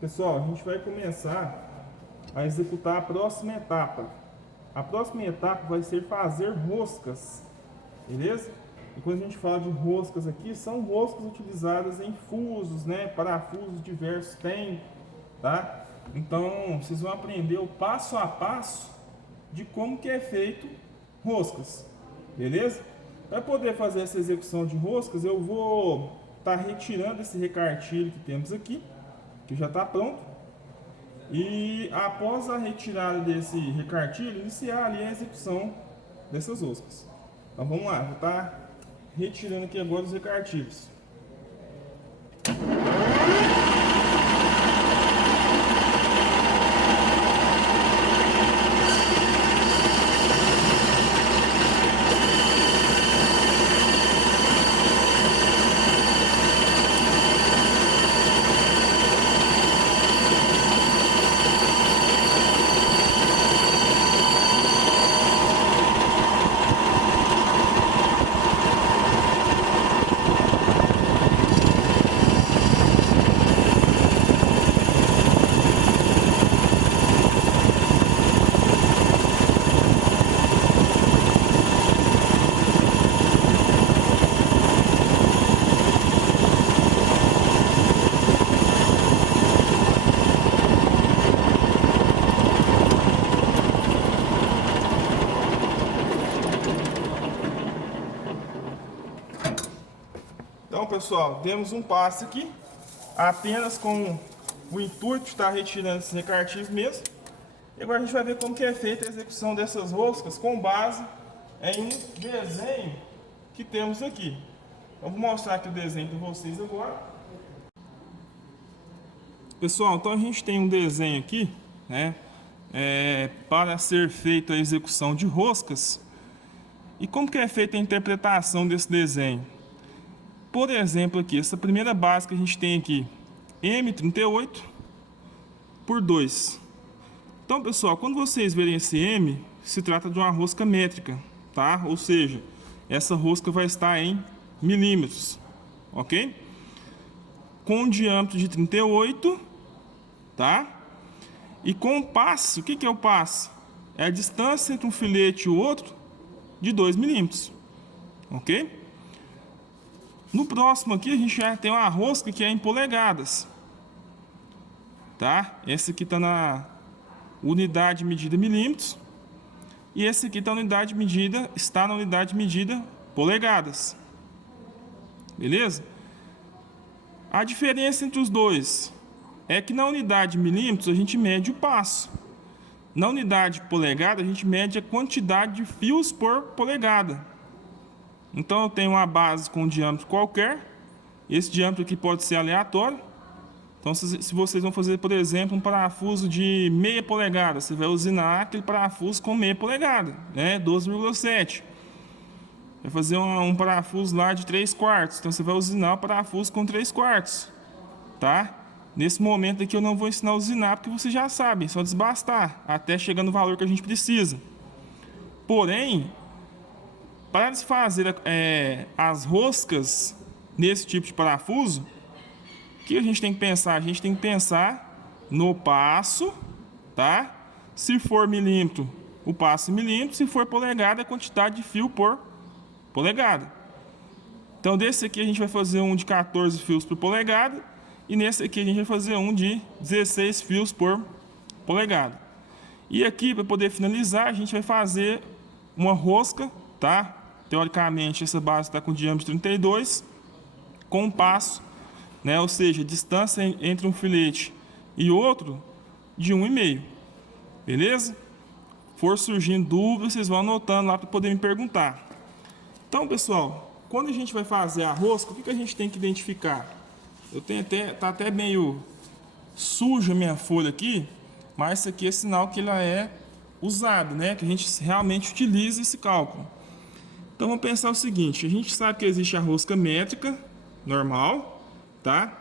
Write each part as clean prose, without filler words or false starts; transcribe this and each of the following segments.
Pessoal, a gente vai começar a executar a próxima etapa. A próxima etapa vai ser fazer roscas, beleza? E quando a gente fala de roscas aqui, são roscas utilizadas em fusos, né? Parafusos diversos tem, tá? Então, vocês vão aprender o passo a passo de como que é feito roscas, beleza? Para poder fazer essa execução de roscas, eu vou estar retirando esse recartilho que temos aqui, que já está pronto. E após a retirada desse recartilho, iniciar ali a execução dessas roscas. Então vamos lá, vou estar retirando aqui agora os recartilhos. Então, pessoal, demos um passo aqui, apenas com o intuito de estar retirando esses recartilhos mesmo. E agora a gente vai ver como que é feita a execução dessas roscas com base em um desenho que temos aqui. Eu vou mostrar aqui o desenho para vocês agora. Pessoal, então a gente tem um desenho aqui, né, para ser feita a execução de roscas. E como que é feita a interpretação desse desenho? Por exemplo, aqui, essa primeira base que a gente tem aqui, M38 por 2. Então, pessoal, quando vocês verem esse M, se trata de uma rosca métrica, tá? Ou seja, essa rosca vai estar em milímetros, ok? Com um diâmetro de 38, tá? E com o passe, o que é o passe? É a distância entre um filete e o outro de 2 milímetros, ok? No próximo aqui a gente já tem uma rosca que é em polegadas, tá? Esse aqui está na unidade medida milímetros e esse aqui está na unidade medida polegadas, beleza? A diferença entre os dois é que na unidade milímetros a gente mede o passo, na unidade polegada a gente mede a quantidade de fios por polegada. Então eu tenho uma base com um diâmetro qualquer. Esse diâmetro aqui pode ser aleatório. Então se vocês vão fazer, por exemplo, um parafuso de meia polegada, você vai usinar aquele parafuso com meia polegada, né? 12,7. Vai fazer um parafuso lá de 3/4. Então você vai usinar o parafuso com 3/4, tá? Nesse momento aqui eu não vou ensinar a usinar, porque vocês já sabem, só desbastar até chegar no valor que a gente precisa. Porém, para se fazer as roscas nesse tipo de parafuso, o que a gente tem que pensar? A gente tem que pensar no passo, tá? Se for milímetro, o passo em milímetro. Se for polegada, a quantidade de fio por polegada. Então, desse aqui a gente vai fazer um de 14 fios por polegada. E nesse aqui a gente vai fazer um de 16 fios por polegada. E aqui, para poder finalizar, a gente vai fazer uma rosca, tá? Teoricamente, essa base está com diâmetro 32, com um passo, né? Ou seja, distância entre um filete e outro de 1,5. Beleza? For surgindo dúvidas, vocês vão anotando lá para poder me perguntar. Então, pessoal, quando a gente vai fazer a rosca, o que a gente tem que identificar? Eu tenho tá até meio suja a minha folha aqui, mas isso aqui é sinal que ela é usada, né? Que a gente realmente utiliza esse cálculo. Então vamos pensar o seguinte: a gente sabe que existe a rosca métrica normal, tá?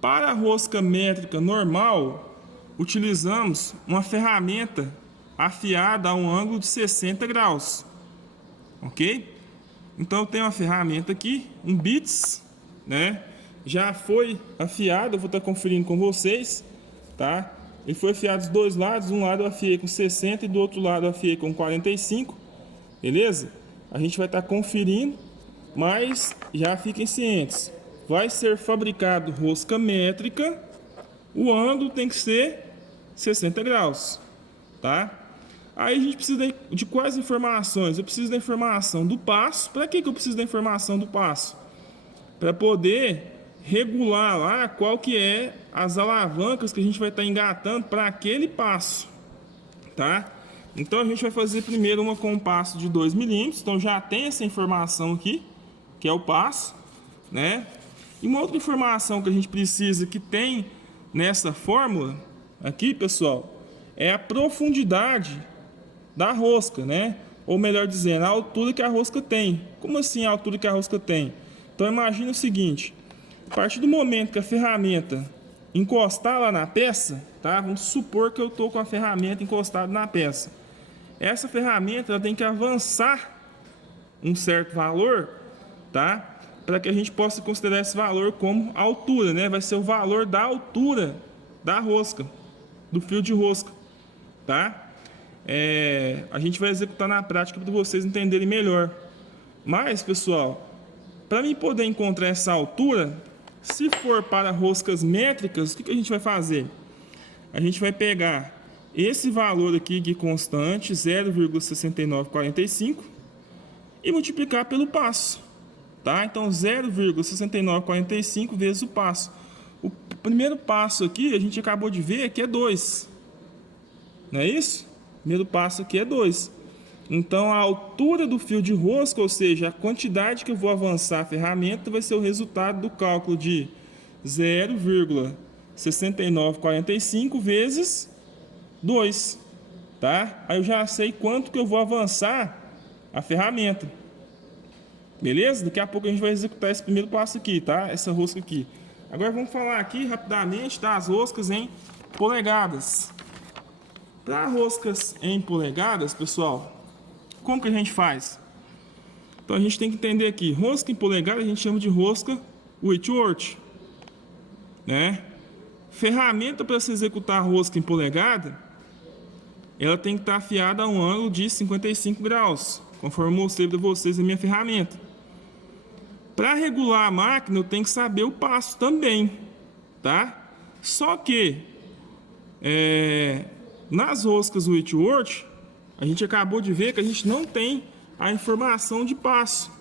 Para a rosca métrica normal, utilizamos uma ferramenta afiada a um ângulo de 60 graus, ok? Então eu tenho uma ferramenta aqui, um bits, né? Já foi afiado, eu vou estar conferindo com vocês. tá? Ele foi afiado dos dois lados, um lado eu afiei com 60 e do outro lado eu afiei com 45, beleza? A gente vai estar conferindo, mas já fiquem cientes. Vai ser fabricado rosca métrica, o ângulo tem que ser 60 graus, tá? Aí a gente precisa de quais informações? Eu preciso da informação do passo. Para que eu preciso da informação do passo? Para poder regular lá qual que é as alavancas que a gente vai estar engatando para aquele passo, tá? Então a gente vai fazer primeiro uma com um passo de 2 milímetros. Então já tem essa informação aqui, que é o passo, né? E uma outra informação que a gente precisa que tem nessa fórmula aqui, pessoal, é a profundidade da rosca, né? Ou melhor dizendo, a altura que a rosca tem. Como assim a altura que a rosca tem? Então imagine o seguinte: a partir do momento que a ferramenta encostar lá na peça, tá? Vamos supor que eu estou com a ferramenta encostada na peça. Essa ferramenta ela tem que avançar um certo valor, tá? Para que a gente possa considerar esse valor como altura, né? Vai ser o valor da altura da rosca, do fio de rosca, tá? A gente vai executar na prática para vocês entenderem melhor. Mas, pessoal, para mim poder encontrar essa altura, se for para roscas métricas, o que a gente vai fazer? A gente vai pegar esse valor aqui de constante, 0,6945, e multiplicar pelo passo, tá? Então, 0,6945 vezes o passo. O primeiro passo aqui, a gente acabou de ver que é 2. Não é isso? O primeiro passo aqui é 2. Então, a altura do fio de rosca, ou seja, a quantidade que eu vou avançar a ferramenta, vai ser o resultado do cálculo de 0,6945 vezes 2, tá? Aí eu já sei quanto que eu vou avançar a ferramenta. Beleza? Daqui a pouco a gente vai executar esse primeiro passo aqui, tá? Essa rosca aqui. Agora vamos falar aqui rapidamente das roscas em polegadas. Para roscas em polegadas, pessoal, como que a gente faz? Então a gente tem que entender aqui, rosca em polegada a gente chama de rosca Whitworth, né? Ferramenta para se executar a rosca em polegada, ela tem que estar afiada a um ângulo de 55 graus, conforme eu mostrei para vocês a minha ferramenta. Para regular a máquina, eu tenho que saber o passo também, tá? Só que nas roscas Whitworth, a gente acabou de ver que a gente não tem a informação de passo.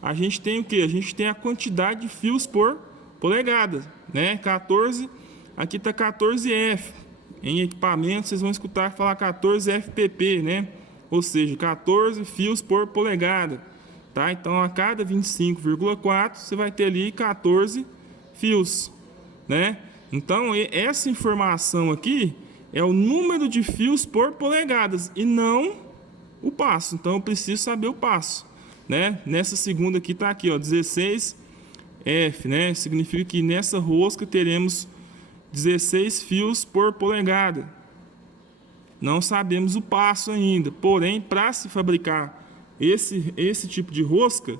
A gente tem o que? A gente tem a quantidade de fios por polegada, né? 14, aqui está 14F. Em equipamento, vocês vão escutar falar 14 FPP, né? Ou seja, 14 fios por polegada, tá? Então, a cada 25,4, você vai ter ali 14 fios, né? Então, essa informação aqui é o número de fios por polegadas e não o passo. Então, eu preciso saber o passo, né? Nessa segunda aqui está aqui, ó, 16F, né? Significa que nessa rosca teremos 16 fios por polegada. Não sabemos o passo ainda. Porém, para se fabricar esse tipo de rosca,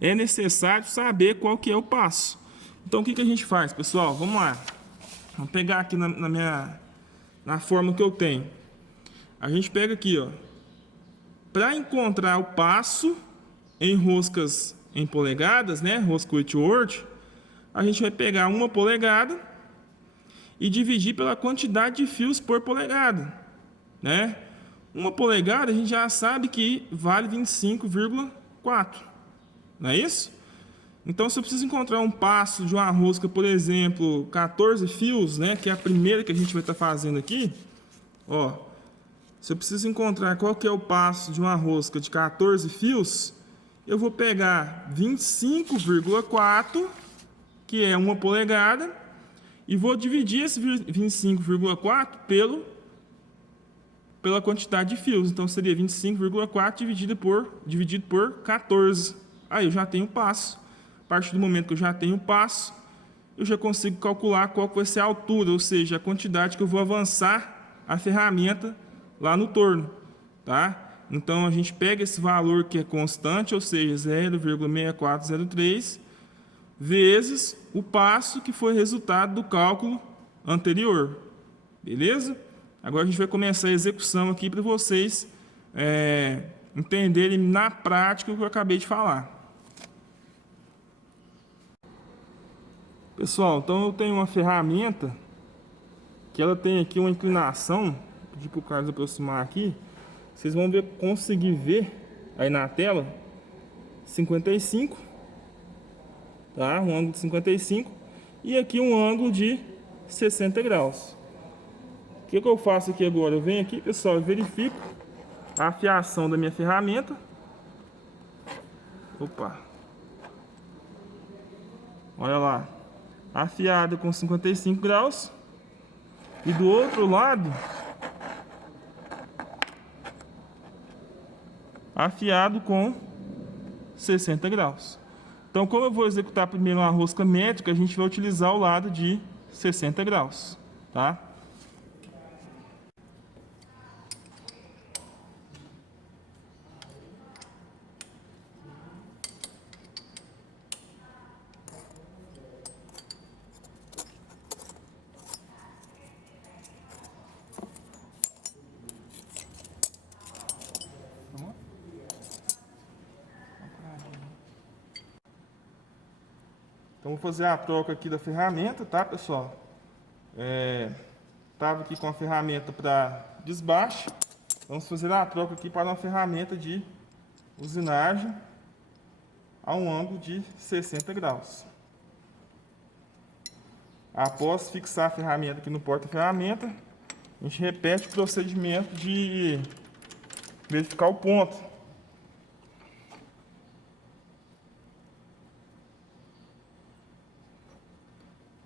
é necessário saber qual que é o passo. Então, o que a gente faz, pessoal? Vamos lá. Vamos pegar aqui na forma que eu tenho. A gente pega aqui, ó. Para encontrar o passo em roscas em polegadas, né? Rosca Whitworth, a gente vai pegar 1 polegada e dividir pela quantidade de fios por polegada, né? 1 polegada a gente já sabe que vale 25,4, não é isso? Então, se eu preciso encontrar um passo de uma rosca, por exemplo, 14 fios, né? Que é a primeira que a gente vai estar fazendo aqui, ó. Se eu preciso encontrar qual que é o passo de uma rosca de 14 fios, eu vou pegar 25,4, que é 1 polegada, e vou dividir esse 25,4 pela quantidade de fios. Então, seria 25,4 dividido por 14. Aí eu já tenho o passo. A partir do momento que eu já tenho o passo, eu já consigo calcular qual vai ser a altura, ou seja, a quantidade que eu vou avançar a ferramenta lá no torno, tá? Então, a gente pega esse valor que é constante, ou seja, 0,6403, vezes o passo que foi resultado do cálculo anterior, Beleza? Agora a gente vai começar a execução aqui para vocês entenderem na prática o que eu acabei de falar. Pessoal, então eu tenho uma ferramenta que ela tem aqui uma inclinação, vou pedir para o Carlos aproximar aqui, vocês vão conseguir ver aí na tela, 55, tá? Um ângulo de 55 e aqui um ângulo de 60 graus. O que eu faço aqui agora? Eu venho aqui, pessoal, e verifico a afiação da minha ferramenta. Opa! Olha lá, afiada com 55 graus. E do outro lado, afiado com 60 graus. Então, como eu vou executar primeiro uma rosca métrica, a gente vai utilizar o lado de 60 graus, tá? Então, vou fazer a troca aqui da ferramenta, tá, pessoal? Estava aqui com a ferramenta para desbaste. Vamos fazer a troca aqui para uma ferramenta de usinagem a um ângulo de 60 graus. Após fixar a ferramenta aqui no porta-ferramenta, a gente repete o procedimento de verificar o ponto.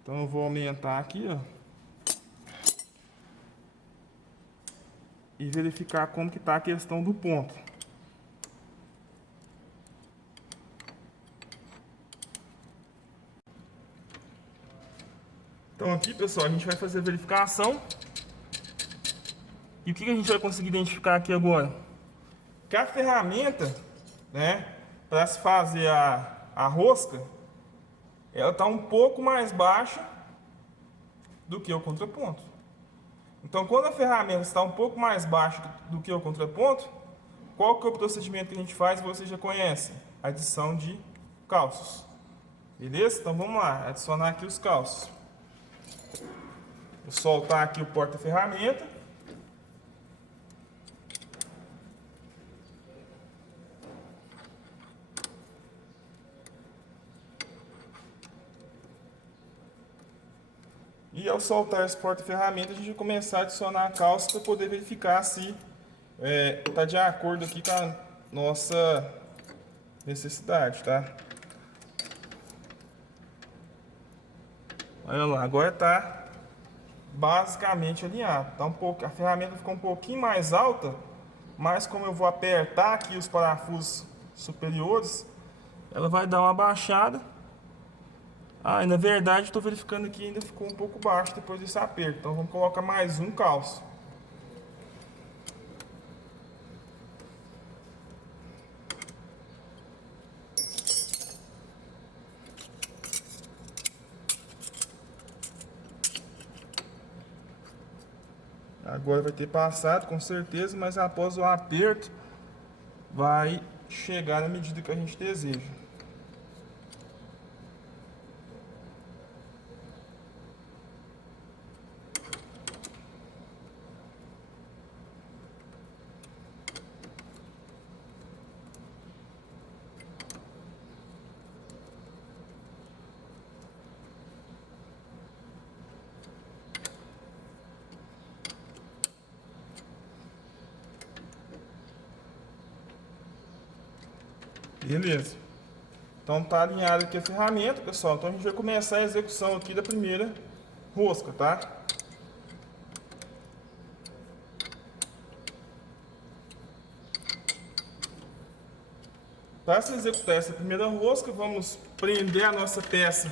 Então eu vou aumentar aqui, ó, e verificar como que está a questão do ponto. Então aqui, pessoal, a gente vai fazer a verificação. E o que a gente vai conseguir identificar aqui agora? Que a ferramenta, né, para se fazer a rosca, ela está um pouco mais baixa do que o contraponto. Então, quando a ferramenta está um pouco mais baixa do que o contraponto, qual que é o procedimento que a gente faz? Você já conhece: adição de calços. Beleza? Então vamos lá, adicionar aqui os calços. Vou soltar aqui o porta-ferramenta. E ao soltar esse porta-ferramenta, a gente vai começar a adicionar a calça para poder verificar se está de acordo aqui com a nossa necessidade, tá? Olha lá, agora está basicamente alinhado. Tá a ferramenta ficou um pouquinho mais alta, mas como eu vou apertar aqui os parafusos superiores, ela vai dar uma baixada. E na verdade estou verificando aqui, ainda ficou um pouco baixo depois desse aperto. Então vamos colocar mais um calço. Agora vai ter passado com certeza, mas após o aperto vai chegar na medida que a gente deseja. Beleza. Então tá alinhado aqui a ferramenta, pessoal. Então a gente vai começar a execução aqui da primeira rosca, tá? Para se executar essa primeira rosca, vamos prender a nossa peça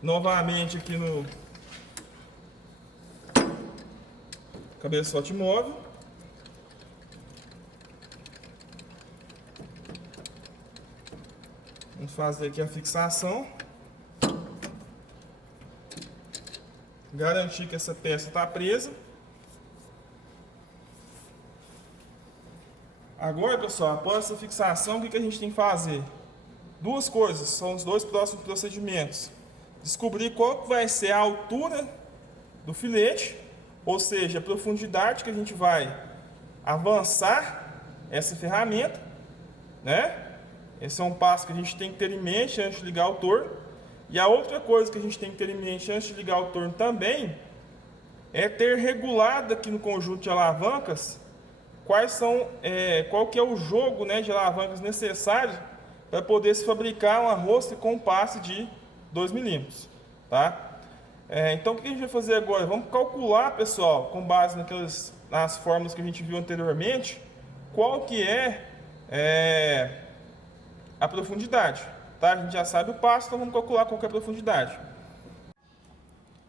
novamente aqui no cabeçote móvel. Vamos fazer aqui a fixação. garantir que essa peça está presa. Agora, pessoal, após essa fixação, o que a gente tem que fazer? Duas coisas, são os dois próximos procedimentos. Descobrir qual vai ser a altura do filete, ou seja, a profundidade que a gente vai avançar essa ferramenta, né? Esse é um passo que a gente tem que ter em mente antes de ligar o torno. E a outra coisa que a gente tem que ter em mente antes de ligar o torno também é ter regulado aqui no conjunto de alavancas qual que é o jogo, né, de alavancas necessário para poder se fabricar uma rosca com passe de 2 milímetros, tá? Então o que a gente vai fazer agora? Vamos calcular, pessoal, com base nas fórmulas que a gente viu anteriormente, qual que é a profundidade, tá? A gente já sabe o passo, então vamos calcular qual que é a profundidade.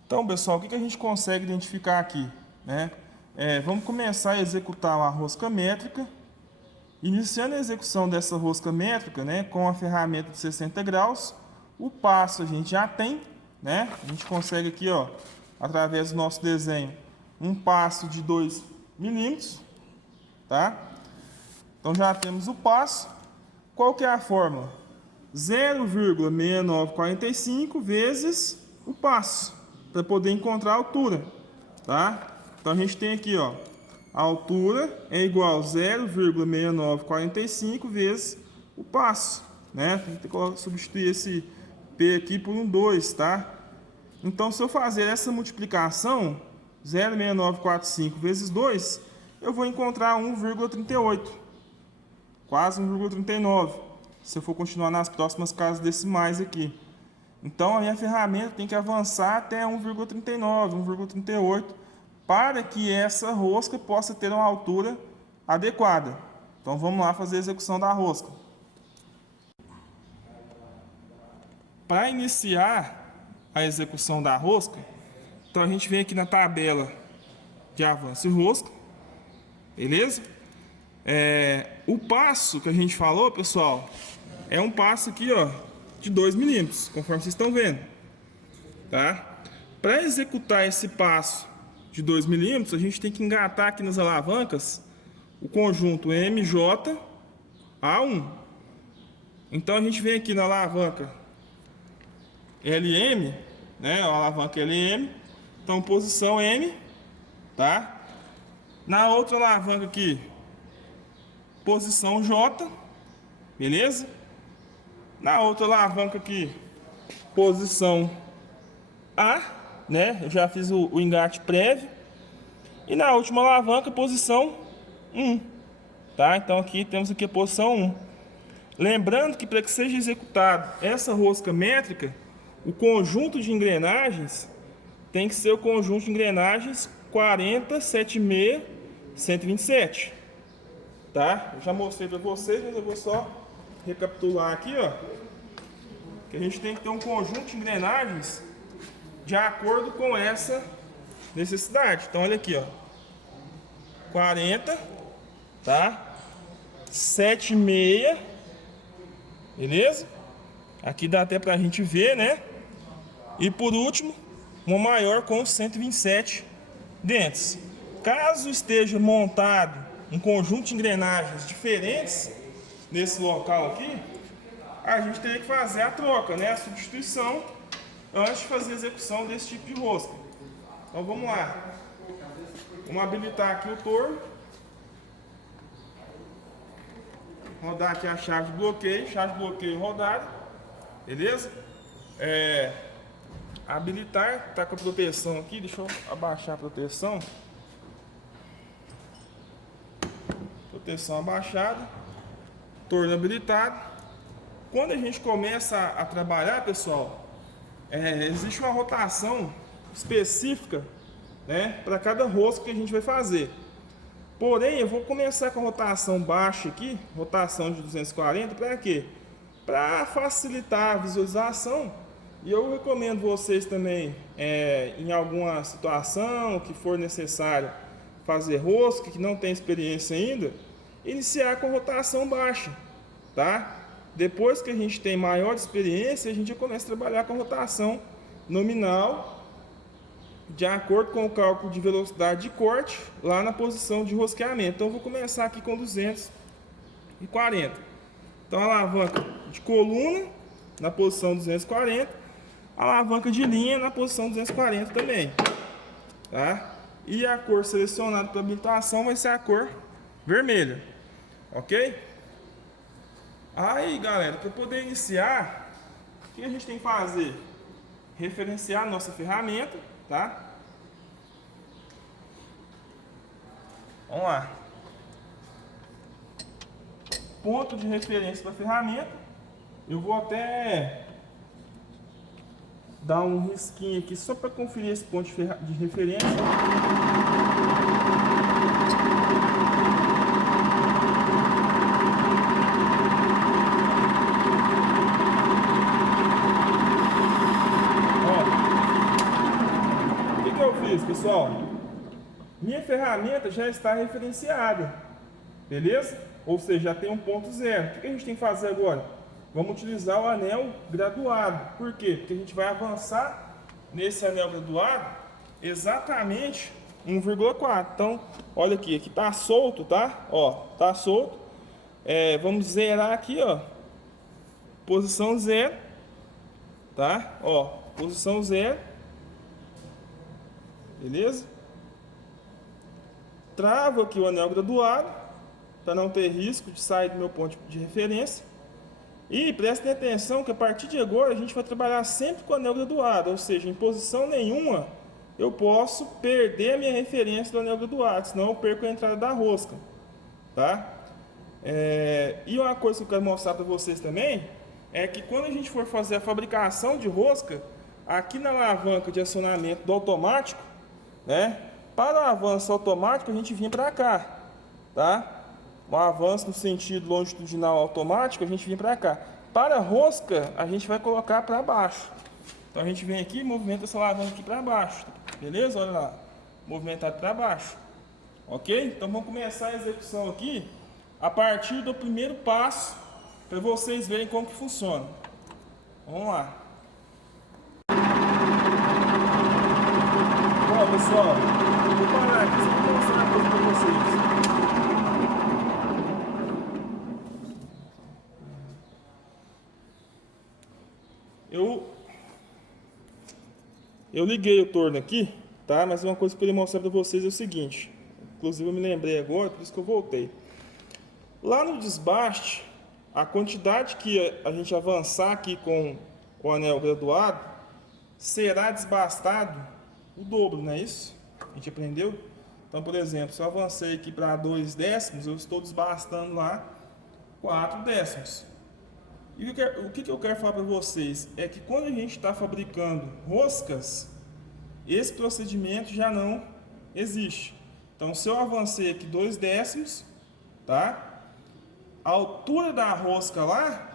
Então, pessoal, o que a gente consegue identificar aqui, né? Vamos começar a executar uma rosca métrica. Iniciando a execução dessa rosca métrica, né, com a ferramenta de 60 graus, o passo a gente já tem, né? A gente consegue aqui, ó, através do nosso desenho, um passo de 2 milímetros, tá? Então já temos o passo. Qual que é a fórmula? 0,6945 vezes o passo, para poder encontrar a altura, tá? Então a gente tem aqui, ó, a altura é igual a 0,6945 vezes o passo, né? Tem que substituir esse P aqui por um 2, tá? Então, se eu fazer essa multiplicação, 0,6945 vezes 2, eu vou encontrar 1,38, quase 1,39, se eu for continuar nas próximas casas decimais aqui. Então, a minha ferramenta tem que avançar até 1,39, 1,38, para que essa rosca possa ter uma altura adequada. Então vamos lá fazer a execução da rosca. Para iniciar a execução da rosca, então a gente vem aqui na tabela de avanço e rosca, beleza? O passo que a gente falou, pessoal, é um passo aqui, ó, de 2 milímetros, conforme vocês estão vendo, tá? Para executar esse passo de 2 milímetros, a gente tem que engatar aqui nas alavancas o conjunto MJ A1. Então a gente vem aqui na alavanca LM, né? A alavanca LM, então posição M, tá? Na outra alavanca aqui, posição J, beleza? Na outra alavanca aqui, posição A, né? Eu já fiz o engate prévio. E na última alavanca, posição 1. Tá? Então aqui temos aqui a posição 1. Lembrando que para que seja executada essa rosca métrica, o conjunto de engrenagens tem que ser o conjunto de engrenagens 40, 76, 127. Tá? Eu já mostrei para vocês, mas eu vou só recapitular aqui, ó. Que a gente tem que ter um conjunto de engrenagens de acordo com essa necessidade. Então olha aqui, ó, 40, tá? 7,6, beleza? Aqui dá até pra gente ver, né? E por último, uma maior com 127 dentes. Caso esteja montado um conjunto de engrenagens diferentes nesse local aqui, a gente teria que fazer a troca, né? A substituição antes de fazer a execução desse tipo de rosca. Então vamos lá. Vamos habilitar aqui o torno. Rodar aqui a chave de bloqueio rodada. Beleza? Habilitar, tá com a proteção aqui, deixa eu abaixar a proteção. Proteção abaixada. Torno habilitado. Quando a gente começa a trabalhar, pessoal, existe uma rotação específica, né, para cada rosca que a gente vai fazer. Porém, eu vou começar com a rotação baixa aqui, rotação de 240, para quê? Para facilitar a visualização. E eu recomendo vocês também, em alguma situação que for necessário fazer rosca, que não tem experiência ainda, iniciar com rotação baixa, tá? Depois que a gente tem maior experiência, a gente já começa a trabalhar com rotação nominal de acordo com o cálculo de velocidade de corte lá na posição de rosqueamento. Então eu vou começar aqui com 240. Então a alavanca de coluna na posição 240, a alavanca de linha na posição 240 também, tá? E a cor selecionada para habilitação vai ser a cor vermelha, ok? Aí, galera, para poder iniciar, o que a gente tem que fazer? Referenciar a nossa ferramenta, tá? Vamos lá. Ponto de referência para a ferramenta. Eu vou até dar um risquinho aqui só para conferir esse ponto de referência. Ó, o que eu fiz, pessoal? Minha ferramenta já está referenciada, beleza? Ou seja, já tem um ponto zero. O que a gente tem que fazer agora? Vamos utilizar o anel graduado. Por quê? Porque a gente vai avançar nesse anel graduado exatamente 1,4. Então, olha aqui, aqui tá solto, tá? Ó, tá solto. Vamos zerar aqui, ó. Posição 0, tá? Ó, posição 0. Beleza? Travo aqui o anel graduado para não ter risco de sair do meu ponto de referência. E prestem atenção que a partir de agora a gente vai trabalhar sempre com o anel graduado, ou seja, em posição nenhuma eu posso perder a minha referência do anel graduado, senão eu perco a entrada da rosca, tá? E uma coisa que eu quero mostrar para vocês também é que quando a gente for fazer a fabricação de rosca, aqui na alavanca de acionamento do automático, né? Para o avanço automático a gente vinha para cá, tá? Um avanço no sentido longitudinal automático, a gente vem para cá. Para a rosca, a gente vai colocar para baixo. Então a gente vem aqui e movimenta essa alavanca aqui para baixo. Beleza? Olha lá. Movimentado para baixo. Ok? Então vamos começar a execução aqui a partir do primeiro passo, para vocês verem como que funciona. Vamos lá. Bom, pessoal, vou parar aqui só para mostrar uma coisa para vocês. Eu liguei o torno aqui, tá? Mas uma coisa que eu queria mostrar para vocês é o seguinte. Inclusive eu me lembrei agora, por isso que eu voltei. Lá no desbaste, a quantidade que a gente avançar aqui com o anel graduado será desbastado o dobro, não é isso? A gente aprendeu? Então, por exemplo, se eu avancei aqui para 2 décimos, eu estou desbastando lá 4 décimos. E o que eu quero falar para vocês é que quando a gente está fabricando roscas, esse procedimento já não existe. Então, se eu avancei aqui 2 décimos, tá? A altura da rosca lá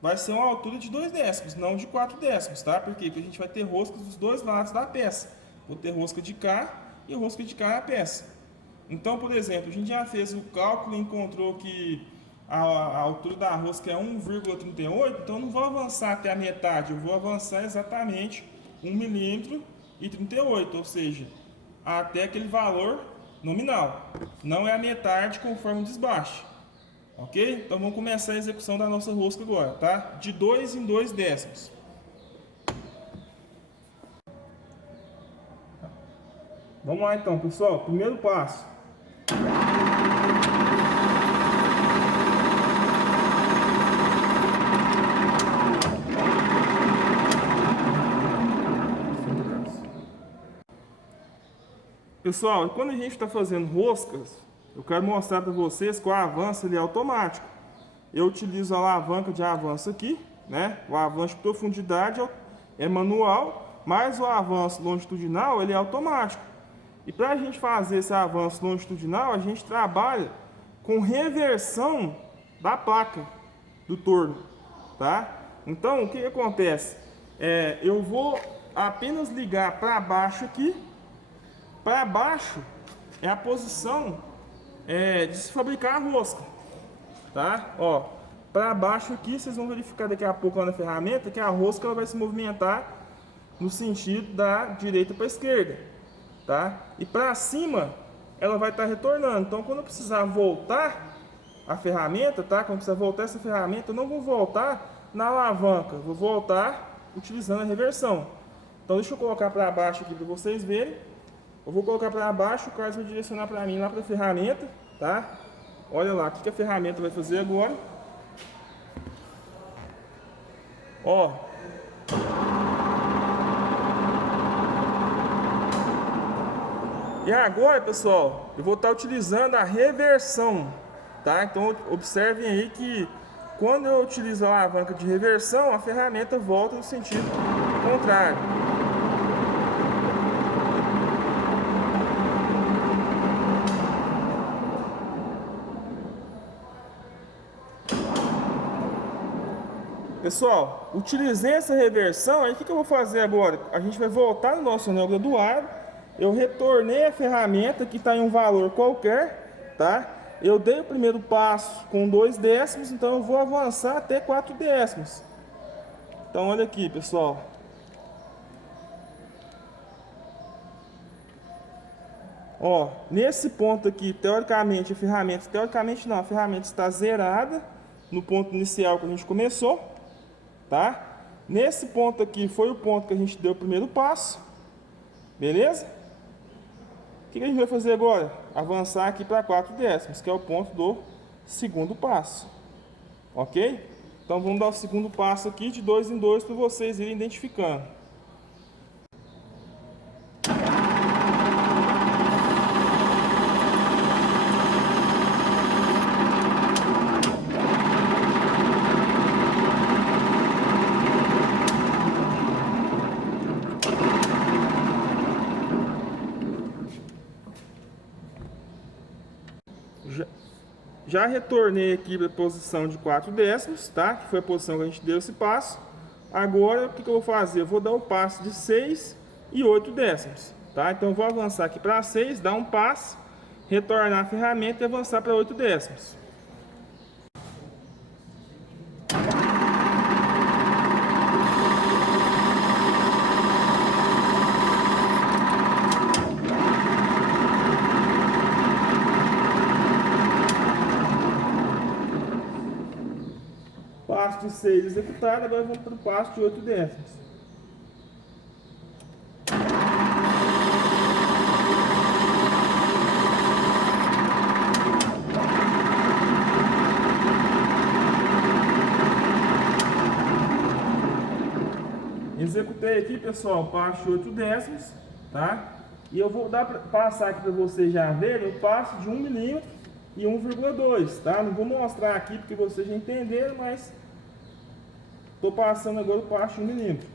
vai ser uma altura de 2 décimos, não de 4 décimos, tá? Por quê? Porque a gente vai ter roscas dos dois lados da peça. Vou ter rosca de cá e rosca de cá na peça. Então, por exemplo, a gente já fez o cálculo e encontrou que a altura da rosca é 1,38, então eu não vou avançar até a metade, eu vou avançar exatamente 1,38 mm, ou seja, até aquele valor nominal. Não é a metade conforme o desbaste. Ok? Então vamos começar a execução da nossa rosca agora, tá? De 2 em 2 décimos. Vamos lá então, pessoal. Primeiro passo. Pessoal, quando a gente está fazendo roscas, eu quero mostrar para vocês que o avanço ele é automático. Eu utilizo a alavanca de avanço aqui, né? O avanço de profundidade é manual, mas o avanço longitudinal ele é automático. E para a gente fazer esse avanço longitudinal, a gente trabalha com reversão da placa do torno, tá? Então, o que acontece? Eu vou apenas ligar para baixo aqui. Para baixo é a posição de se fabricar a rosca, tá? Ó, para baixo aqui, vocês vão verificar daqui a pouco lá na ferramenta que a rosca ela vai se movimentar no sentido da direita para a esquerda, tá? E para cima ela vai estar retornando. Então, quando eu precisar voltar a ferramenta, tá? Quando eu precisar voltar essa ferramenta, eu não vou voltar na alavanca, vou voltar utilizando a reversão. Então, deixa eu colocar para baixo aqui para vocês verem. Eu vou colocar para baixo, o Carlos vai direcionar para mim lá para a ferramenta, tá? Olha lá, o que a ferramenta vai fazer agora. Ó. E agora, pessoal, eu vou estar utilizando a reversão, tá? Então, observem aí que quando eu utilizo a alavanca de reversão, a ferramenta volta no sentido contrário. Pessoal, utilizei essa reversão, aí o que eu vou fazer agora? A gente vai voltar no nosso anel graduado. Eu retornei a ferramenta que está em um valor qualquer, tá? Eu dei o primeiro passo com 2 décimos, então eu vou avançar até 4 décimos. Então olha aqui, pessoal. Ó, nesse ponto aqui, teoricamente, a ferramenta está zerada no ponto inicial que a gente começou. Tá? Nesse ponto aqui foi o ponto que a gente deu o primeiro passo. Beleza? O que a gente vai fazer agora? Avançar aqui para 4 décimos, que é o ponto do segundo passo. Ok? Então vamos dar o segundo passo aqui de 2 em 2 para vocês irem identificando. Já retornei aqui para a posição de 4 décimos, tá? Que foi a posição que a gente deu esse passo. Agora, o que eu vou fazer? Eu vou dar o passo de 6 e 8 décimos, tá? Então, eu vou avançar aqui para 6, dar um passo, retornar a ferramenta e avançar para 8 décimos. Passo de 6 executado, agora vamos para o passo de 8 décimos. Executei aqui, pessoal, passo de 8 décimos, tá? E eu vou passar aqui para vocês já verem o passo de 1 milímetro e 1,2, tá? Não vou mostrar aqui porque vocês já entenderam, mas estou passando agora o passo de 1 milímetro.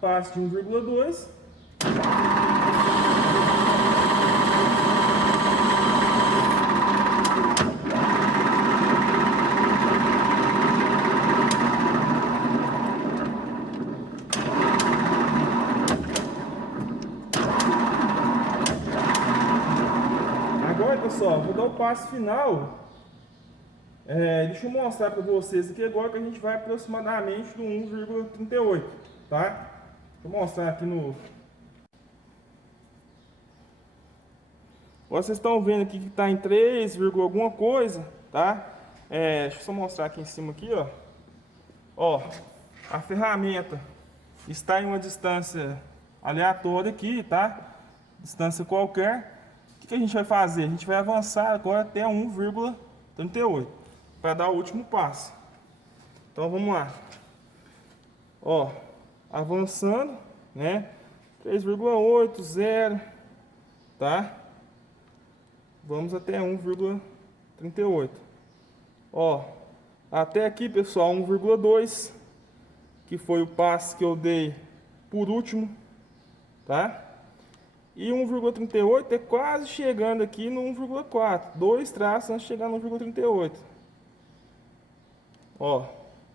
Passo de 1,2. Agora, pessoal, vou dar o passo final. Deixa eu mostrar para vocês aqui agora que a gente vai aproximadamente do 1,38, tá? Vou mostrar aqui no... Vocês estão vendo aqui que está em 3, alguma coisa, tá? Deixa eu só mostrar aqui em cima aqui, ó. Ó, a ferramenta está em uma distância aleatória aqui, tá? Distância qualquer. O que a gente vai fazer? A gente vai avançar agora até 1,38 para dar o último passo. Então vamos lá. Ó, avançando, né? 3,8, 0, tá? Vamos até 1,38. Ó, até aqui, pessoal, 1,2, que foi o passo que eu dei por último, tá? E 1,38 é quase chegando aqui no 1,4. 2 traços antes de chegar no 1,38. Ó,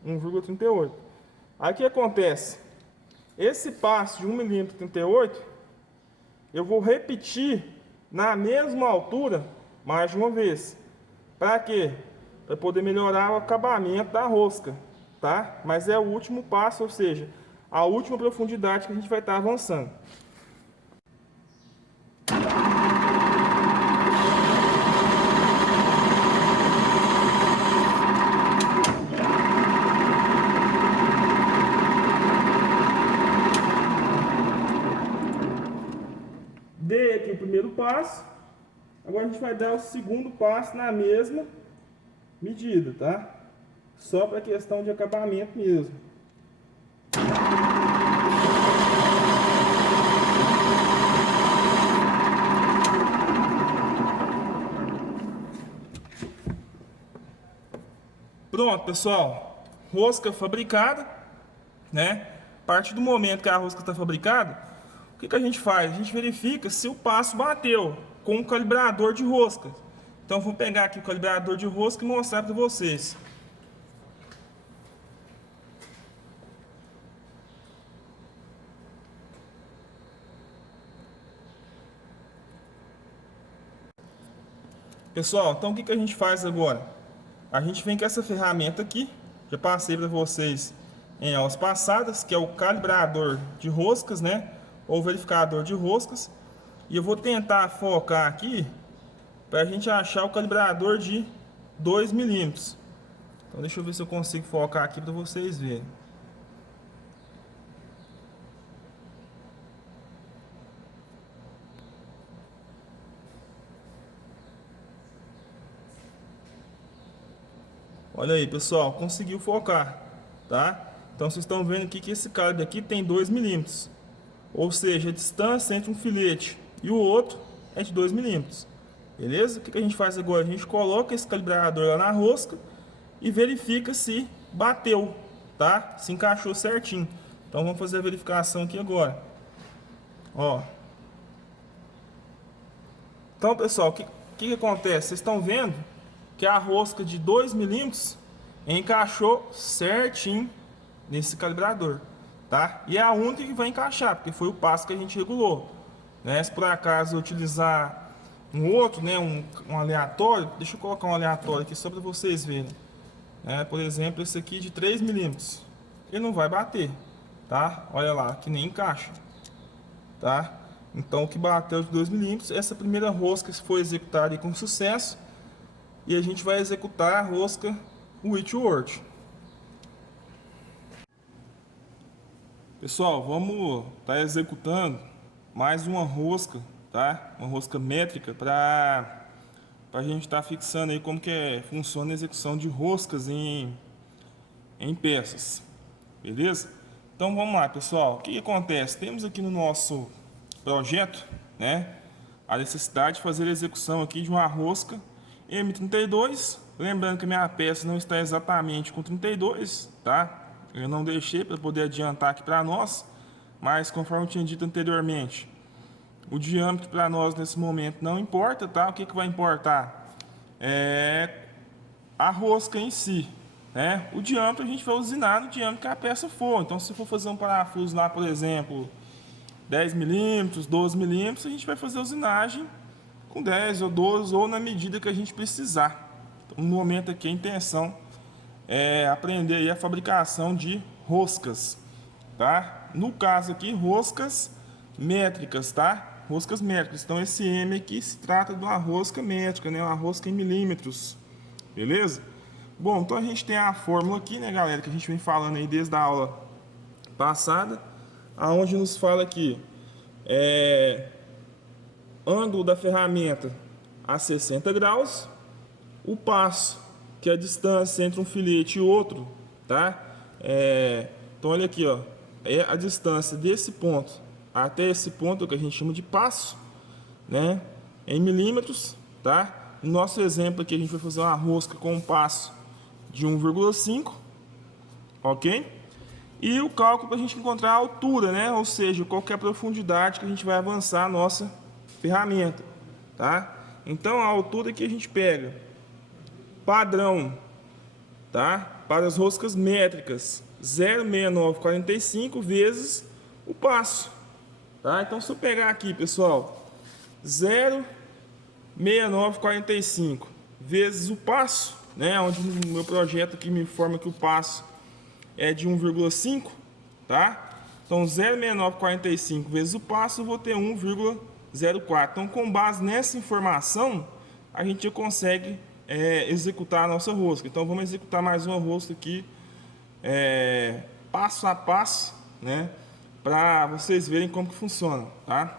1,38. Aí o que acontece? Esse passo de 1,38 mm, eu vou repetir na mesma altura mais de uma vez. Para quê? Para poder melhorar o acabamento da rosca, tá? Mas é o último passo, ou seja, a última profundidade que a gente vai estar avançando. Dei aqui o primeiro passo, agora a gente vai dar o segundo passo na mesma medida, tá? Só para questão de acabamento mesmo. Pronto, pessoal, rosca fabricada, né? A partir do momento que a rosca está fabricada, o que a gente faz? A gente verifica se o passo bateu com o calibrador de rosca. Então vou pegar aqui o calibrador de rosca e mostrar para vocês. Pessoal, então o que a gente faz agora? A gente vem com essa ferramenta aqui, já passei para vocês em aulas passadas, que é o calibrador de roscas, né? Ou verificador de roscas. E eu vou tentar focar aqui para a gente achar o calibrador de 2 milímetros. Então deixa eu ver se eu consigo focar aqui para vocês verem. Olha aí, pessoal, conseguiu focar, tá? Então vocês estão vendo aqui que esse calibre aqui tem 2 milímetros. Ou seja, a distância entre um filete e o outro é de 2 milímetros. Beleza? O que a gente faz agora? A gente coloca esse calibrador lá na rosca e verifica se bateu, tá? Se encaixou certinho. Então vamos fazer a verificação aqui agora. Ó. Então, pessoal, o que acontece? Vocês estão vendo que a rosca de 2 milímetros encaixou certinho nesse calibrador, tá? E é a única que vai encaixar, porque foi o passo que a gente regulou, né? Se por acaso eu utilizar um outro, né, um aleatório, deixa eu colocar um aleatório aqui só para vocês verem, né? Por exemplo, esse aqui de 3 milímetros, ele não vai bater, tá? Olha lá, que nem encaixa, tá? Então o que bateu de 2 milímetros, essa primeira rosca foi executada com sucesso. E a gente vai executar a rosca Whitworth. Pessoal, vamos estar executando mais uma rosca, tá? Uma rosca métrica para a gente estar fixando aí como que funciona a execução de roscas em peças. Beleza? Então vamos lá, pessoal. O que acontece? Temos aqui no nosso projeto, né, a necessidade de fazer a execução aqui de uma rosca M32, lembrando que minha peça não está exatamente com 32, tá? Eu não deixei para poder adiantar aqui para nós, mas conforme eu tinha dito anteriormente, o diâmetro para nós nesse momento não importa, tá? O que vai importar é a rosca em si, né? O diâmetro a gente vai usinar no diâmetro que a peça for. Então, se for fazer um parafuso lá, por exemplo, 10 milímetros, 12 milímetros, a gente vai fazer a usinagem com 10 ou 12 ou na medida que a gente precisar. Então, no momento aqui a intenção é aprender aí a fabricação de roscas, tá? No caso aqui, roscas métricas, tá? Roscas métricas. Então esse M aqui se trata de uma rosca métrica, né? Uma rosca em milímetros, beleza? Bom, então a gente tem a fórmula aqui, né, galera, que a gente vem falando aí desde a aula passada, aonde nos fala aqui ângulo da ferramenta a 60 graus, o passo, que é a distância entre um filete e outro, tá? Então olha aqui, ó, é a distância desse ponto até esse ponto que a gente chama de passo, né? Em milímetros, tá? No nosso exemplo aqui a gente vai fazer uma rosca com um passo de 1,5, ok? E o cálculo para a gente encontrar a altura, né? Ou seja, qual que é a profundidade que a gente vai avançar a nossa ferramenta, tá? Então a altura que a gente pega padrão, tá? Para as roscas métricas, 0,6945 vezes o passo, tá? Então se eu pegar aqui, pessoal, 0,6945 vezes o passo, né? Onde no meu projeto aqui me informa que o passo é de 1,5, tá? Então 0,6945 vezes o passo eu vou ter 1,04. Então com base nessa informação a gente já consegue executar a nossa rosca. Então vamos executar mais uma rosca aqui passo a passo, né? Para vocês verem como que funciona, tá?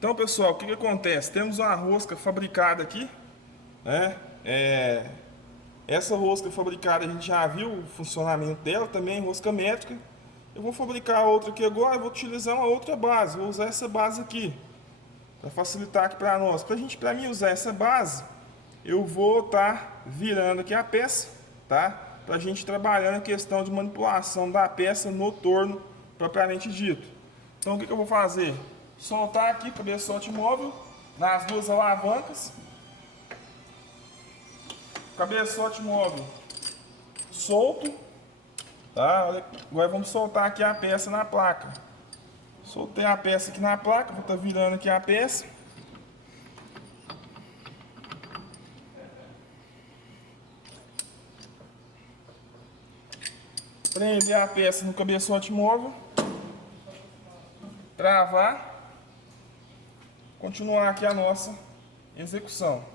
Então pessoal, o que acontece? Temos uma rosca fabricada aqui, né? Essa rosca fabricada a gente já viu o funcionamento dela, também rosca métrica. Eu vou fabricar outra aqui agora, vou utilizar uma outra base, vou usar essa base aqui para facilitar aqui para nós. Para mim usar essa base, eu vou estar virando aqui a peça, tá? Para a gente trabalhar na questão de manipulação da peça no torno propriamente dito. Então o que eu vou fazer? Soltar aqui o cabeçote móvel nas duas alavancas. Cabeçote móvel solto, tá? Agora vamos soltar aqui a peça na placa. Soltei a peça aqui na placa, vou estar virando aqui a peça. Prender a peça no cabeçote móvel. Travar. Continuar aqui a nossa execução.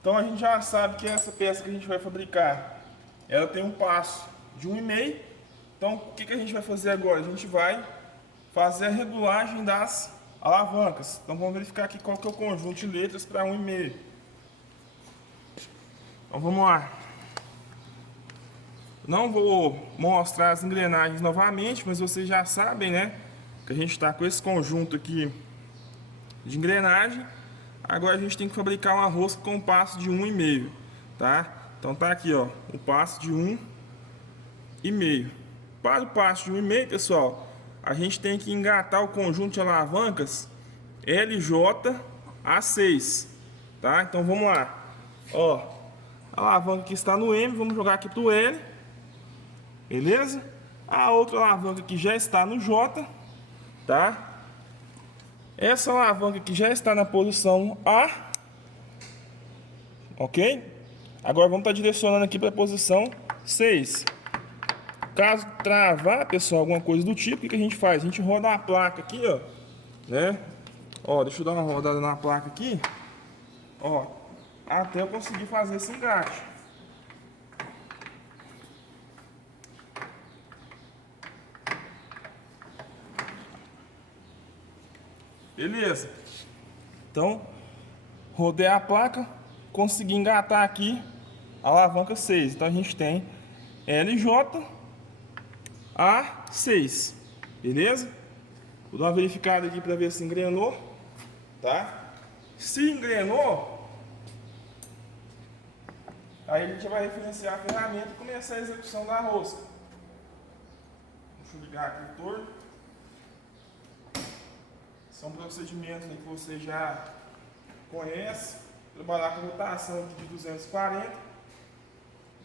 Então a gente já sabe que essa peça que a gente vai fabricar, ela tem um passo de 1,5. Então o que a gente vai fazer agora? A gente vai fazer a regulagem das alavancas. Então vamos verificar aqui qual que é o conjunto de letras para 1,5. Então vamos lá. Não vou mostrar as engrenagens novamente, mas vocês já sabem, né? Que a gente está com esse conjunto aqui de engrenagem. Agora a gente tem que fabricar uma rosca com um passo de 1,5, tá? Então tá aqui, ó, o passo de 1,5. Para o passo de 1,5, pessoal, a gente tem que engatar o conjunto de alavancas LJ-A6, tá? Então vamos lá. Ó, a alavanca que está no M, vamos jogar aqui pro L. Beleza? A outra alavanca que já está no J, tá? Essa alavanca que já está na posição A, ok? Agora vamos estar direcionando aqui para a posição 6. Caso travar, pessoal, alguma coisa do tipo, o que a gente faz? A gente roda a placa aqui, ó, né? Ó, deixa eu dar uma rodada na placa aqui, ó, até eu conseguir fazer esse engate. Beleza? Então, rodei a placa, consegui engatar aqui a alavanca 6. Então a gente tem LJ-A6. Beleza? Vou dar uma verificada aqui para ver se engrenou, tá? Se engrenou, aí a gente vai referenciar a ferramenta e começar a execução da rosca. Deixa eu ligar aqui o torno. São procedimentos que você já conhece. Trabalhar com rotação aqui de 240.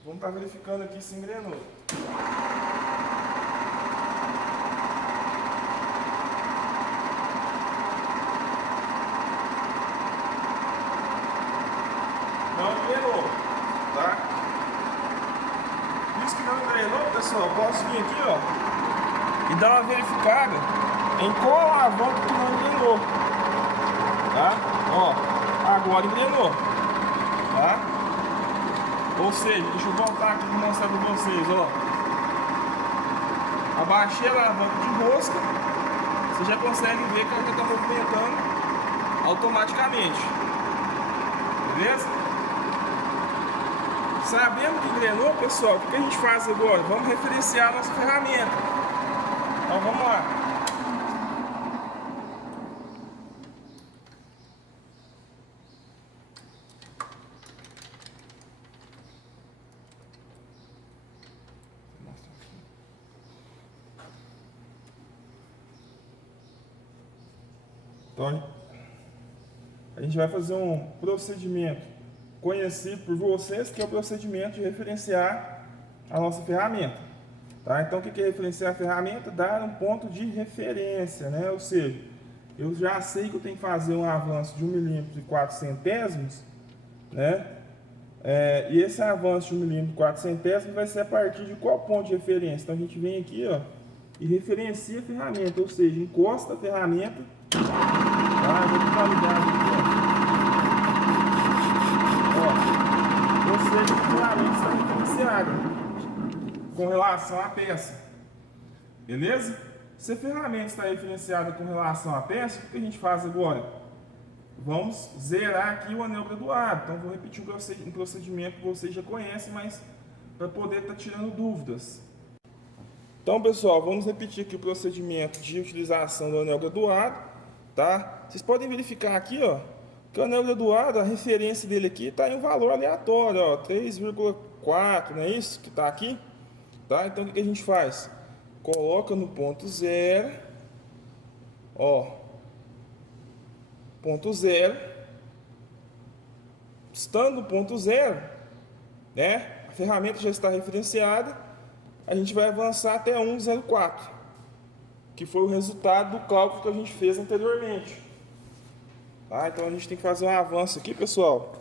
Vamos estar verificando aqui se engrenou. Não engrenou, tá? Isso que não engrenou, pessoal, posso vir aqui, ó, e dar uma verificada em qual alavanca que não engrenou, tá? Ó, agora engrenou, tá? Ou seja, deixa eu voltar aqui e mostrar para vocês, ó. Abaixei a alavanca de rosca, você já consegue ver que ela está movimentando automaticamente, beleza? Sabendo que engrenou, pessoal, o que a gente faz agora? Vamos referenciar a nossa ferramenta. Então vamos lá. Então, a gente vai fazer um procedimento conhecido por vocês, que é o procedimento de referenciar a nossa ferramenta. Tá? Então, o que é referenciar a ferramenta? Dar um ponto de referência, né? Ou seja, eu já sei que eu tenho que fazer um avanço de 1 milímetro e 4 centésimos, né? E esse avanço de 1 milímetro e 4 centésimos vai ser a partir de qual ponto de referência? Então, a gente vem aqui, ó, e referencia a ferramenta, ou seja, encosta a ferramenta. Tá? Vou ficar ligado aqui, ó. Ou seja, a ferramenta está referenciada com relação à peça. Beleza? Se a ferramenta está referenciada com relação à peça, o que a gente faz agora? Vamos zerar aqui o anel graduado. Então, vou repetir um procedimento que vocês já conhecem, mas para poder estar tirando dúvidas. Então, pessoal, vamos repetir aqui o procedimento de utilização do anel graduado, tá? Vocês podem verificar aqui, ó, que o anel graduado, a referência dele aqui está em um valor aleatório, ó, 3,4, não é isso que está aqui? Tá? Então, o que a gente faz? Coloca no ponto zero, ó, ponto zero. Estando no ponto zero, né, a ferramenta já está referenciada, a gente vai avançar até 1,04, que foi o resultado do cálculo que a gente fez anteriormente. Tá? Então a gente tem que fazer um avanço aqui, pessoal,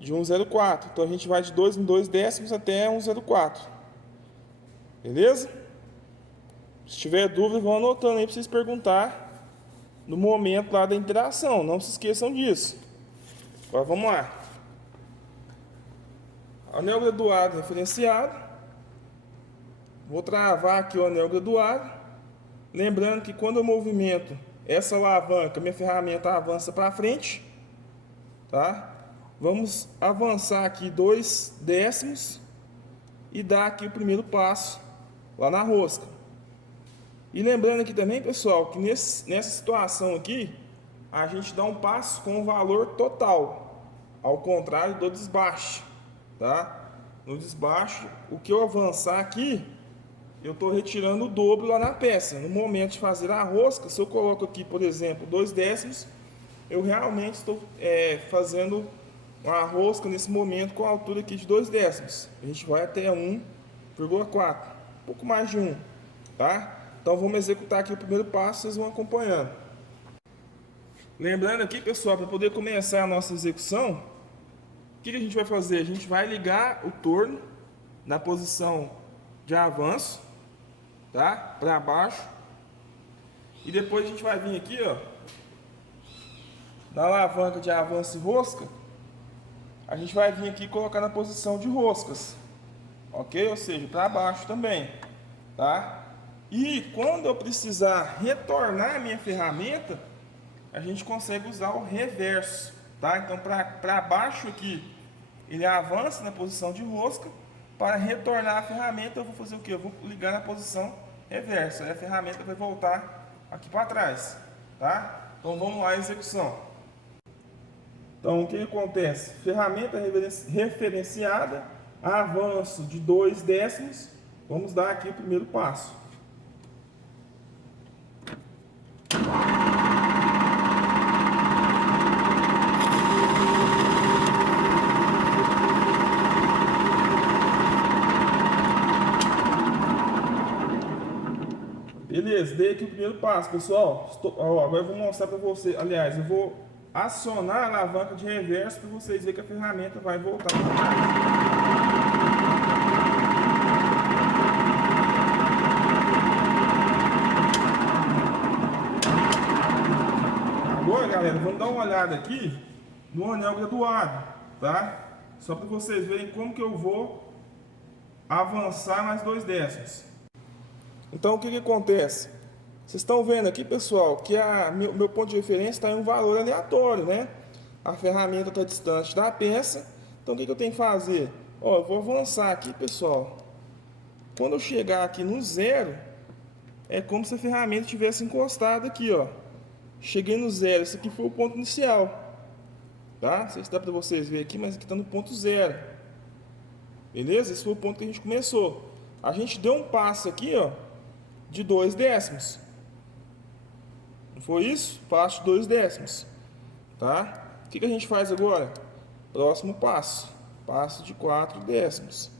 de 1,04. Então a gente vai de 2 em 2 décimos até 1,04. Beleza? Se tiver dúvida, vão anotando aí para vocês perguntar no momento lá da interação. Não se esqueçam disso. Agora vamos lá. Anel graduado referenciado. Vou travar aqui o anel graduado. Lembrando que quando eu movimento essa alavanca, minha ferramenta avança para frente. Tá? Vamos avançar aqui 2 décimos e dar aqui o primeiro passo lá na rosca. E lembrando aqui também, pessoal, que nessa situação aqui, a gente dá um passo com o valor total, ao contrário do desbaste, tá? No desbaste, o que eu avançar aqui, eu estou retirando o dobro lá na peça. No momento de fazer a rosca, se eu coloco aqui, por exemplo, 2 décimos, eu realmente estou fazendo uma rosca nesse momento com a altura aqui de 2 décimos. A gente vai até 1,4, um pouco mais de 1, tá? Então vamos executar aqui o primeiro passo, vocês vão acompanhando. Lembrando aqui, pessoal, para poder começar a nossa execução, o que a gente vai fazer? A gente vai ligar o torno na posição de avanço, tá? Para baixo. E depois a gente vai vir aqui, ó, na alavanca de avanço e rosca, a gente vai vir aqui e colocar na posição de roscas, ok? Ou seja, para baixo também, tá? E quando eu precisar retornar a minha ferramenta, a gente consegue usar o reverso, tá? Então, para baixo aqui, ele avança na posição de rosca. Para retornar a ferramenta, eu vou fazer o quê? Eu vou ligar na posição reversa. Aí a ferramenta vai voltar aqui para trás, tá? Então, vamos lá, execução. Então, o que acontece? Ferramenta referenciada, avanço de 2 décimos. Vamos dar aqui o primeiro passo. Beleza, dei aqui o primeiro passo, pessoal. Agora eu vou mostrar para você. Aliás, eu vou acionar a alavanca de reverso para vocês verem que a ferramenta vai voltar para trás. Agora, galera, vamos dar uma olhada aqui no anel graduado, tá? Só para vocês verem como que eu vou avançar mais 2 décimos. Então, o que acontece? Vocês estão vendo aqui, pessoal, que meu ponto de referência está em um valor aleatório, né? A ferramenta está distante da peça. Então, o que eu tenho que fazer? Ó, eu vou avançar aqui, pessoal. Quando eu chegar aqui no zero, é como se a ferramenta tivesse encostado aqui, ó. Cheguei no zero. Esse aqui foi o ponto inicial, tá? Não sei se dá para vocês verem aqui, mas aqui está no ponto zero. Beleza? Esse foi o ponto que a gente começou. A gente deu um passo aqui, ó, de 2 décimos. Não foi isso? Passo de 2 décimos. Tá? O que a gente faz agora? Próximo passo. Passo de 4 décimos.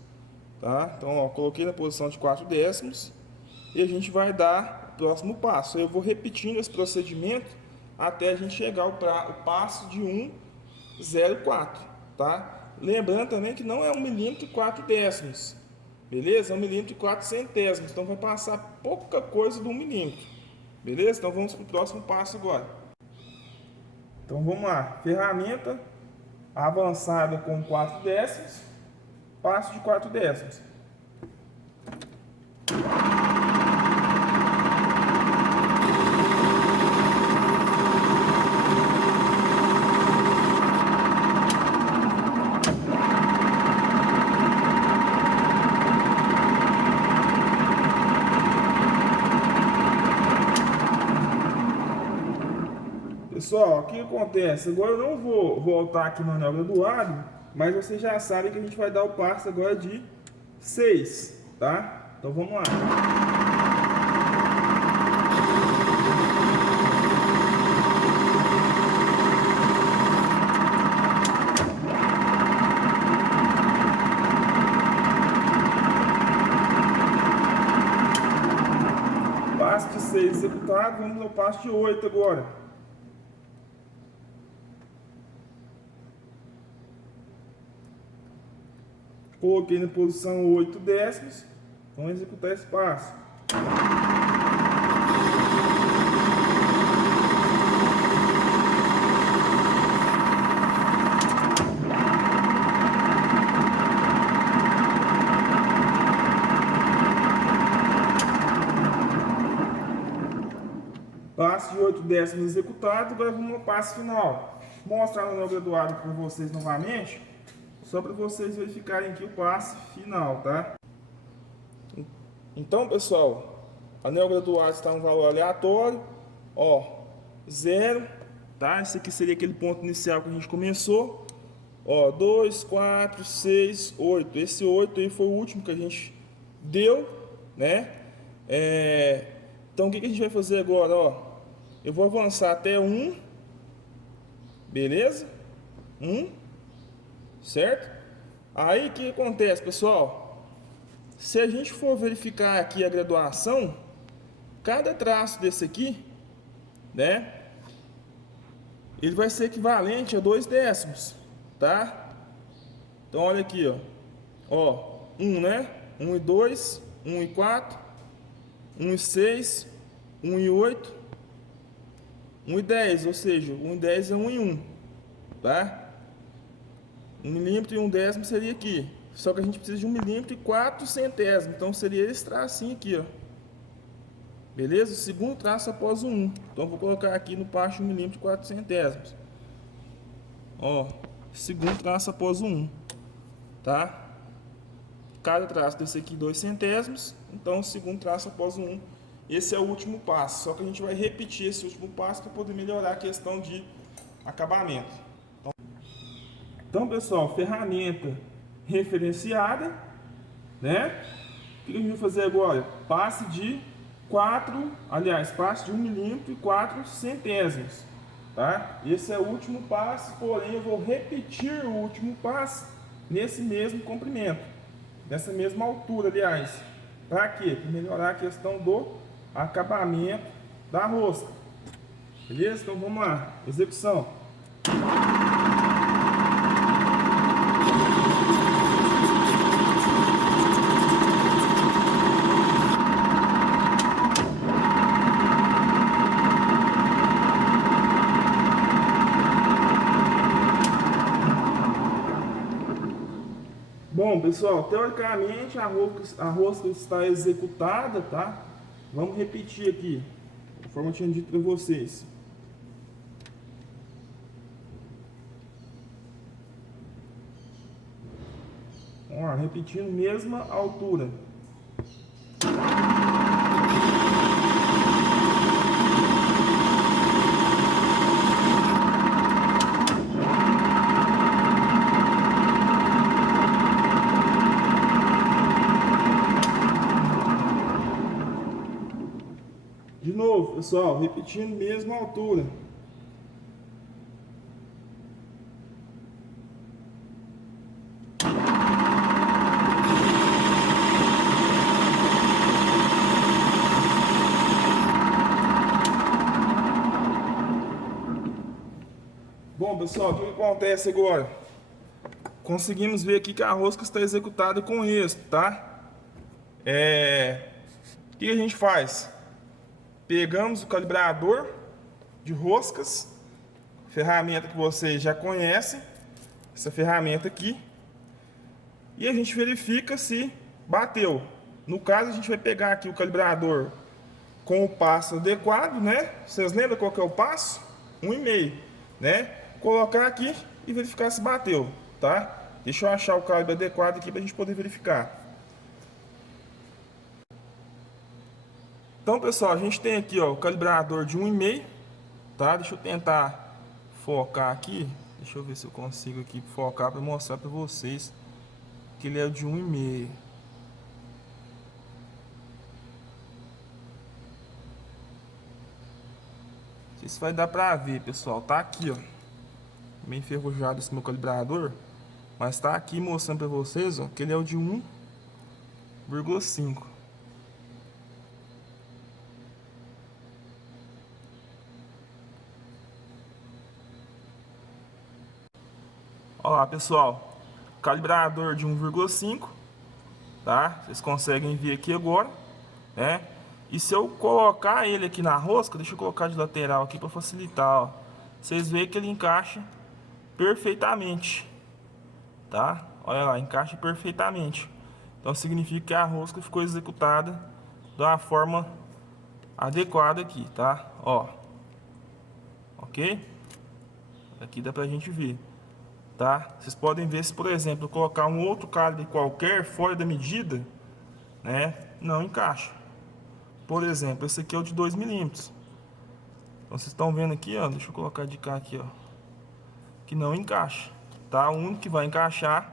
Tá? Então, ó, coloquei na posição de 4 décimos. E a gente vai dar o próximo passo. Eu vou repetindo esse procedimento até a gente chegar ao passo de 1,04. Tá? Lembrando também que não é 1 milímetro e 4 décimos. Beleza? 1 milímetro e 4 centésimos. Então vai passar pouca coisa do 1 milímetro. Beleza? Então vamos para o próximo passo agora. Então vamos lá. Ferramenta avançada com 4 décimos. Passo de 4 décimos. Pessoal, o que acontece? Agora eu não vou voltar aqui no anel graduado, mas vocês já sabem que a gente vai dar o passo agora de 6, tá? Então vamos lá. Passo de 6 executado, vamos ao passo de 8 agora. Coloquei na posição 8 décimos. Vamos executar esse passo. Passo de 8 décimos executado. Agora vamos ao passo final. Vou mostrar no anel graduado para vocês novamente. Só para vocês verificarem aqui o passo final, tá? Então, pessoal, anel graduado está um valor aleatório, ó, 0, tá? Esse aqui seria aquele ponto inicial que a gente começou, ó, 2, 4, 6, 8. Esse 8 aí foi o último que a gente deu, né? Então, o que a gente vai fazer agora, ó? Eu vou avançar até 1, beleza? 1. Certo? Aí o que acontece, pessoal? Se a gente for verificar aqui a graduação, cada traço desse aqui, né? Ele vai ser equivalente a 2 décimos, tá? Então olha aqui, ó, 1, né? 1 e 2, 1 e 4, 1 e 6, 1 e 8, 1 e 10, ou seja, 1 e 10 é 1 e 1, tá? 1 milímetro e 1 décimo seria aqui. Só que a gente precisa de 1 milímetro e 4 centésimos. Então seria esse tracinho aqui, ó. Beleza? O segundo traço após o 1. Então eu vou colocar aqui no passo de 1 milímetro e 4 centésimos. Ó, segundo traço após o 1. Tá? Cada traço desse aqui 2 centésimos. Então o segundo traço após o 1. Esse é o último passo. Só que a gente vai repetir esse último passo para poder melhorar a questão de acabamento. Então, pessoal, ferramenta referenciada, né? O que a gente vai fazer agora? Passe de 1 milímetro e 4 centésimos, tá? Esse é o último passo, porém eu vou repetir o último passo nesse mesmo comprimento, nessa mesma altura, aliás. Para quê? Para melhorar a questão do acabamento da rosca. Beleza? Então vamos lá. Execução. Bom, pessoal, teoricamente a rosca está executada, tá? Vamos repetir aqui, conforme eu tinha dito para vocês. Ó, repetindo mesma altura. De novo, pessoal, repetindo mesmo a altura. Bom, pessoal, o que acontece agora? Conseguimos ver aqui que a rosca está executada com êxito, tá? O que a gente faz? Pegamos o calibrador de roscas, ferramenta que vocês já conhecem, essa ferramenta aqui, e a gente verifica se bateu. No caso, a gente vai pegar aqui o calibrador com o passo adequado, né? Vocês lembram qual que é o passo? 1,5, né? Colocar aqui e verificar se bateu, tá? Deixa eu achar o calibre adequado aqui para a gente poder verificar. Então, pessoal, a gente tem aqui, ó, o calibrador de 1,5, tá? Deixa eu tentar focar aqui. Deixa eu ver se eu consigo aqui focar para mostrar para vocês que ele é de 1,5. Não sei se vai dar para ver, pessoal. Tá aqui, ó, meio enferrujado esse meu calibrador, mas tá aqui mostrando para vocês, ó, que ele é o de 1,5. Olha lá, pessoal, calibrador de 1,5, tá? Vocês conseguem ver aqui agora, né? E se eu colocar ele aqui na rosca, deixa eu colocar de lateral aqui para facilitar, ó. Vocês veem que ele encaixa perfeitamente, tá? Olha lá, encaixa perfeitamente. Então significa que a rosca ficou executada da forma adequada aqui, tá? Ó, ok? Aqui dá pra gente ver, tá? Vocês podem ver se, por exemplo, eu colocar um outro calibre qualquer fora da medida, né, não encaixa. Por exemplo, esse aqui é o de 2 milímetros. Então vocês estão vendo aqui, ó, deixa eu colocar de cá aqui, ó, que não encaixa, tá? O único que vai encaixar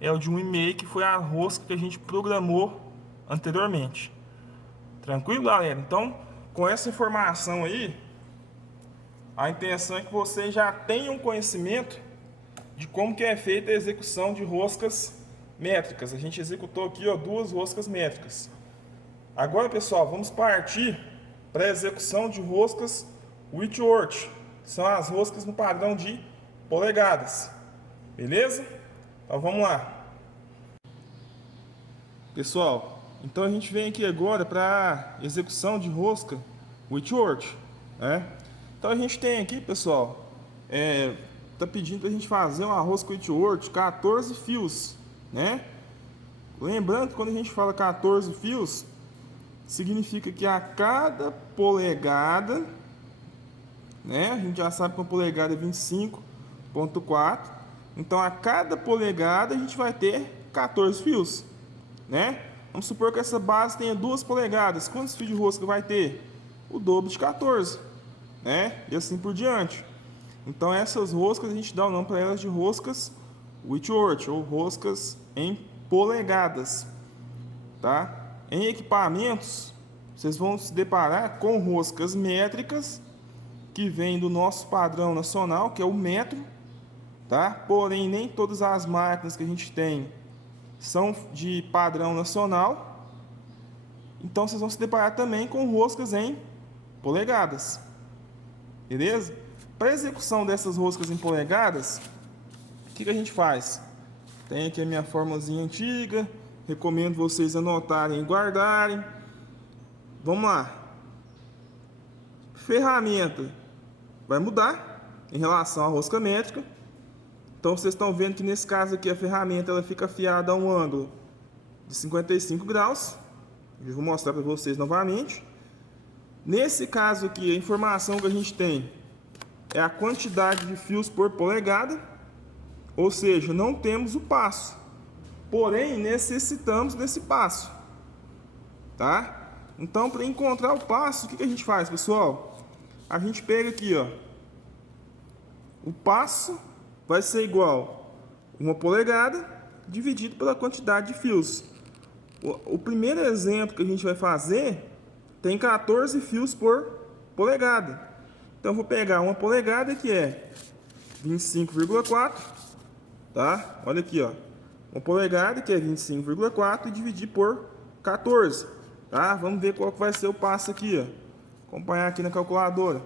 é o de 1,5, que foi a rosca que a gente programou anteriormente. Tranquilo, galera? Então, com essa informação aí, a intenção é que vocês já tenham conhecimento de como que é feita a execução de roscas métricas. A gente executou aqui, ó, 2 roscas métricas. Agora, pessoal, vamos partir para a execução de roscas Whitworth. São as roscas no padrão de polegadas. Beleza? Então vamos lá. Pessoal, então a gente vem aqui agora para a execução de rosca Whitworth, né? Então a gente tem aqui, pessoal, tá pedindo para a gente fazer uma rosca Whitworth 14 fios, né? Lembrando que quando a gente fala 14 fios, significa que a cada polegada, né? A gente já sabe que uma polegada é 25,4. Então a cada polegada a gente vai ter 14 fios, né? Vamos supor que essa base tenha 2 polegadas. Quantos fios de rosca vai ter? O dobro de 14, né? E assim por diante. Então essas roscas a gente dá o nome para elas de roscas Whitworth, ou roscas em polegadas, tá? Em equipamentos, vocês vão se deparar com roscas métricas, que vem do nosso padrão nacional, que é o metro, tá? Porém, nem todas as máquinas que a gente tem são de padrão nacional. Então, vocês vão se deparar também com roscas em polegadas. Beleza? Para a execução dessas roscas em polegadas, o que a gente faz? Tem aqui a minha formulazinha antiga. Recomendo vocês anotarem e guardarem. Vamos lá. Ferramenta vai mudar em relação à rosca métrica. Então vocês estão vendo que nesse caso aqui a ferramenta ela fica afiada a um ângulo de 55 graus. Eu vou mostrar para vocês novamente. Nesse caso aqui, a informação que a gente tem é a quantidade de fios por polegada, ou seja, não temos o passo, porém necessitamos desse passo, tá? Então, para encontrar o passo, o que a gente faz, pessoal? A gente pega aqui, ó, o passo vai ser igual a 1 polegada dividido pela quantidade de fios. O primeiro exemplo que a gente vai fazer tem 14 fios por polegada. Então, eu vou pegar uma polegada que é 25,4, tá? Olha aqui, ó. Uma polegada que é 25,4 e dividir por 14, tá? Vamos ver qual que vai ser o passo aqui, ó. Acompanhar aqui na calculadora.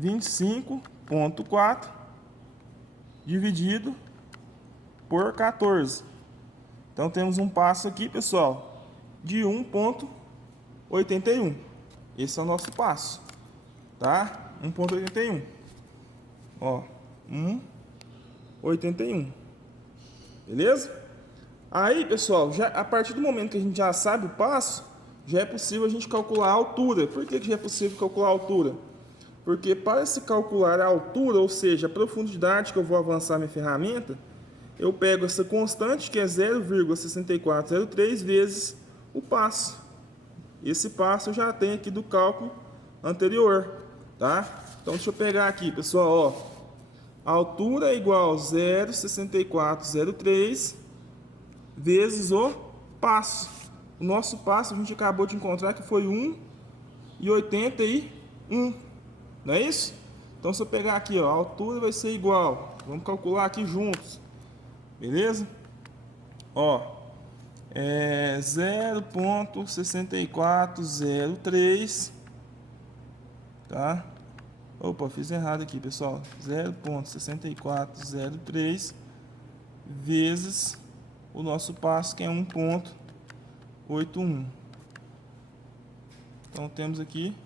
25,4 dividido por 14. Então temos um passo aqui, pessoal, de 1,81. Esse é o nosso passo, tá? 1,81. Ó, 1,81. Beleza? Aí, pessoal, já, a partir do momento que a gente já sabe o passo, já é possível a gente calcular a altura. Por que já é possível calcular a altura? Porque para se calcular a altura, ou seja, a profundidade que eu vou avançar minha ferramenta, eu pego essa constante, que é 0,6403 vezes o passo. Esse passo eu já tenho aqui do cálculo anterior, tá? Então, deixa eu pegar aqui, pessoal, ó. A altura é igual a 0,6403 vezes o passo. O nosso passo a gente acabou de encontrar que foi 1,81. Não é isso? Então, se eu pegar aqui, ó, a altura vai ser igual. Vamos calcular aqui juntos. Beleza? Ó, é 0,6403, tá? Opa, fiz errado aqui, pessoal. 0,6403 vezes o nosso passo, que é 1,81. Então, temos aqui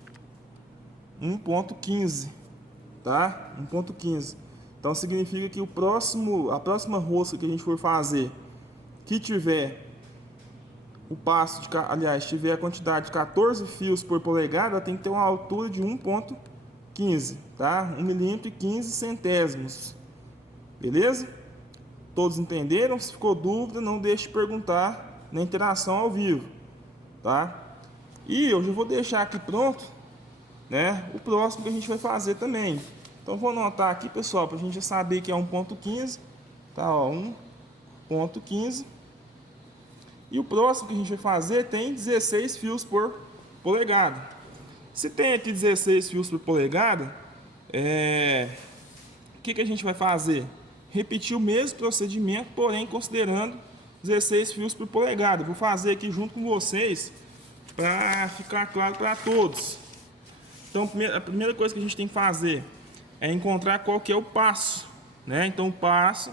1,15, tá? 1,15. Então, significa que a próxima rosca que a gente for fazer, que tiver o passo, tiver a quantidade de 14 fios por polegada, ela tem que ter uma altura de 1,15, tá? 1 milímetro e 15 centésimos. Beleza? Todos entenderam? Se ficou dúvida, não deixe de perguntar na interação ao vivo, tá? E eu já vou deixar aqui pronto, né, o próximo que a gente vai fazer também. Então, vou anotar aqui, pessoal, para a gente já saber que é 1,15, tá? Ó, 1,15. E o próximo que a gente vai fazer tem 16 fios por polegada. Se tem aqui 16 fios por polegada, o que a gente vai fazer? Repetir o mesmo procedimento, porém considerando 16 fios por polegada. Vou fazer aqui junto com vocês para ficar claro para todos. Então, a primeira coisa que a gente tem que fazer é encontrar qual que é o passo, né? Então, o passo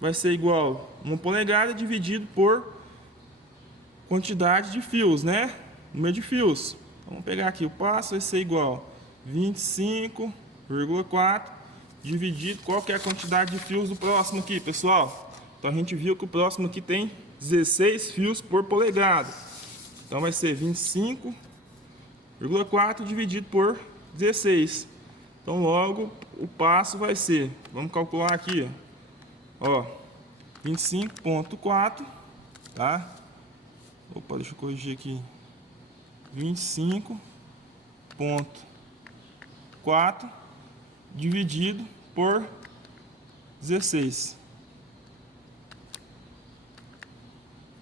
vai ser igual a 1 polegada dividido por quantidade de fios, né? Número de fios. Então, vamos pegar aqui, o passo vai ser igual a 25,4 dividido, qual que é a quantidade de fios do próximo aqui, pessoal? Então, a gente viu que o próximo aqui tem 16 fios por polegada. Então, vai ser 25,4 dividido por 16. Então, logo, o passo vai ser, vamos calcular aqui, ó, 25,4, tá? Opa, deixa eu corrigir aqui. 25,4 dividido por 16.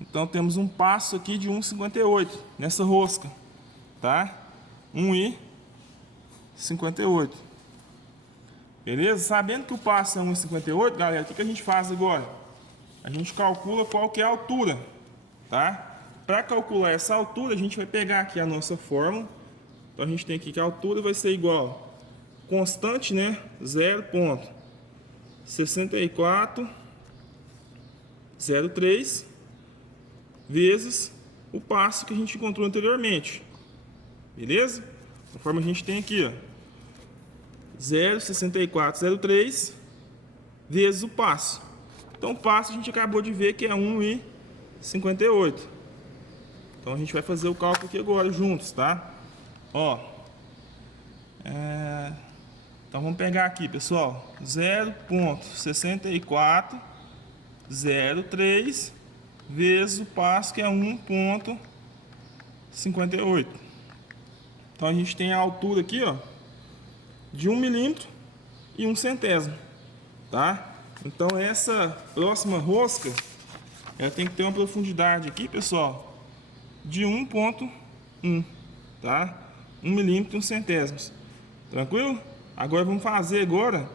Então, temos um passo aqui de 1,58 nessa rosca, tá? 1,58. Beleza? Sabendo que o passo é 1,58, galera, o que a gente faz agora? A gente calcula qual que é a altura, tá? Para calcular essa altura, a gente vai pegar aqui a nossa fórmula. Então, a gente tem aqui que a altura vai ser igual, constante, né? 0,6403 vezes o passo que a gente encontrou anteriormente. Beleza? Conforme a gente tem aqui, ó, 0,6403 vezes o passo. Então, o passo a gente acabou de ver que é 1,58. Então, a gente vai fazer o cálculo aqui agora juntos, tá? Ó, então, vamos pegar aqui, pessoal, 0,6403 vezes o passo, que é 1,58. Então, a gente tem a altura aqui, ó, de 1 milímetro e 1 centésimo, tá? Então, essa próxima rosca, ela tem que ter uma profundidade aqui, pessoal, de 1,1, tá? 1 milímetro e 1 centésimos. Tranquilo? Agora vamos fazer agora,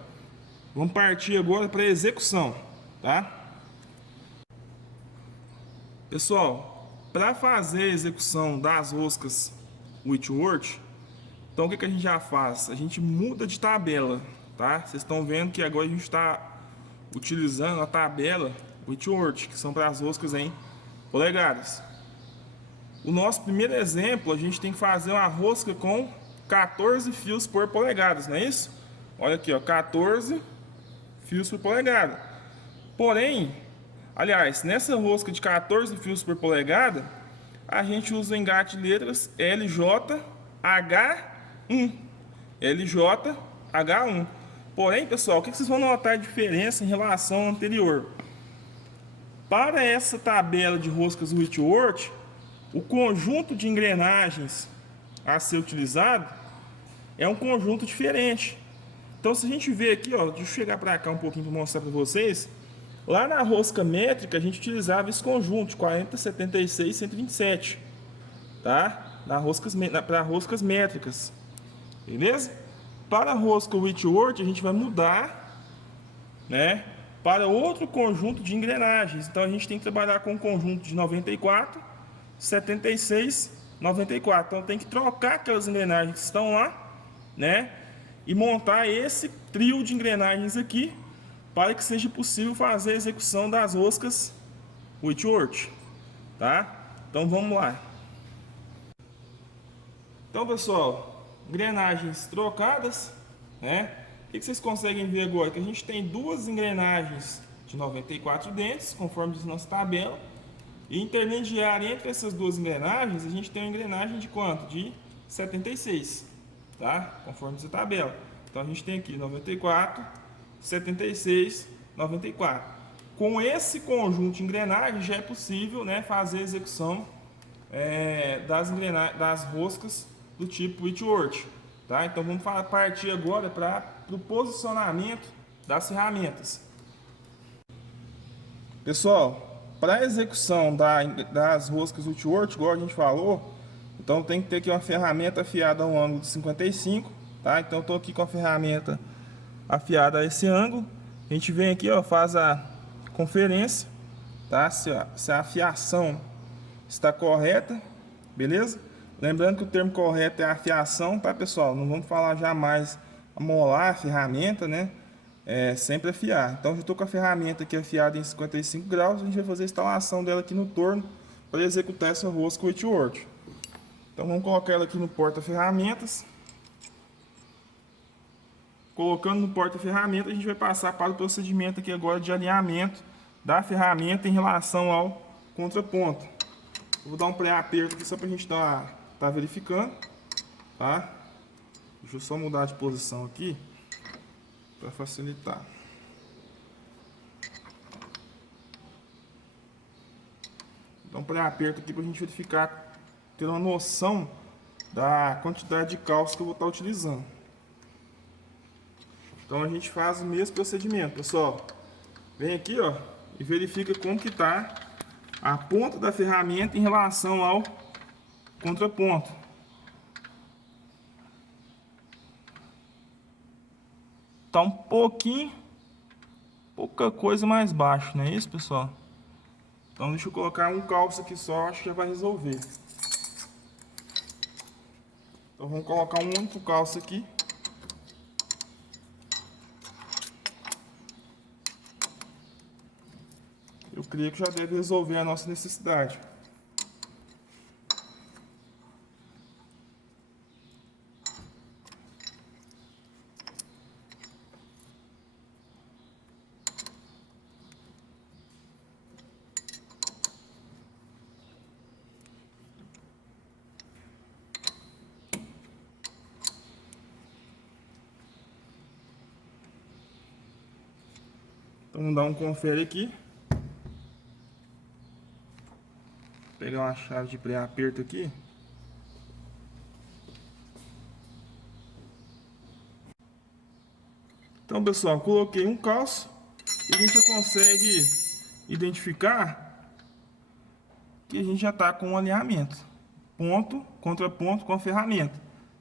vamos partir agora para a execução, tá? Pessoal, para fazer a execução das roscas Whitworth, então o que a gente já faz? A gente muda de tabela, tá? Vocês estão vendo que agora a gente está utilizando a tabela Whitworth, que são para as roscas em polegadas. O nosso primeiro exemplo, a gente tem que fazer uma rosca com 14 fios por polegadas, não é isso? Olha aqui, ó, 14 fios por polegada. Porém, aliás, nessa rosca de 14 fios por polegada, a gente usa o engate de letras LJH1. LJH1. Porém, pessoal, o que vocês vão notar de diferença em relação ao anterior? Para essa tabela de roscas Whitworth, o conjunto de engrenagens a ser utilizado é um conjunto diferente. Então, se a gente ver aqui, ó, deixa eu chegar para cá um pouquinho para mostrar para vocês. Lá na rosca métrica, a gente utilizava esse conjunto, 40, 76, 127, tá? Para roscas métricas, beleza? Para a rosca Whitworth, a gente vai mudar, né, para outro conjunto de engrenagens. Então, a gente tem que trabalhar com um conjunto de 94, 76, 94. Então, tem que trocar aquelas engrenagens que estão lá, né, e montar esse trio de engrenagens aqui, para que seja possível fazer a execução das roscas Whitworth, tá? Então vamos lá. Então, pessoal, engrenagens trocadas, né? O que vocês conseguem ver agora? Que a gente tem duas engrenagens de 94 dentes, conforme diz nossa tabela, e intermediária entre essas duas engrenagens, a gente tem uma engrenagem de quanto? De 76, tá? Conforme diz a tabela. Então a gente tem aqui 94, 76, 94. Com esse conjunto de engrenagens já é possível, né, fazer a execução das roscas do tipo Whitworth, tá? Então vamos partir agora para o posicionamento das ferramentas. Pessoal, para a execução das roscas Whitworth, igual a gente falou, então tem que ter aqui uma ferramenta afiada a um ângulo de 55, tá? Então estou aqui com a ferramenta afiada a esse ângulo. A gente vem aqui, ó, faz a conferência, tá? Se a afiação está correta, beleza? Lembrando que o termo correto é afiação, tá, pessoal? Não vamos falar jamais amolar a ferramenta, né? É sempre afiar. Então, eu estou com a ferramenta aqui afiada em 55 graus. A gente vai fazer a instalação dela aqui no torno para executar essa rosca Whitworth. Então, vamos colocar ela aqui no porta-ferramentas. Colocando no porta-ferramenta, a gente vai passar para o procedimento aqui agora de alinhamento da ferramenta em relação ao contraponto. Eu vou dar um pré-aperto aqui só para a gente tá verificando, tá? Deixa eu só mudar de posição aqui para facilitar. Dá um pré-aperto aqui para a gente verificar, ter uma noção da quantidade de calço que eu vou estar utilizando. Então a gente faz o mesmo procedimento, pessoal. Vem aqui, ó, e verifica como que tá a ponta da ferramenta em relação ao contraponto. Tá um pouquinho, pouca coisa mais baixo, não é isso, pessoal? Então deixa eu colocar um calço aqui só, acho que já vai resolver. Então vamos colocar um único calço aqui. Eu creio que já deve resolver a nossa necessidade. Então vamos dar um confere aqui. Pegar uma chave de pré-aperto aqui. Então, pessoal, coloquei um calço e a gente já consegue identificar que a gente já está com o alinhamento. Ponto, contraponto com a ferramenta.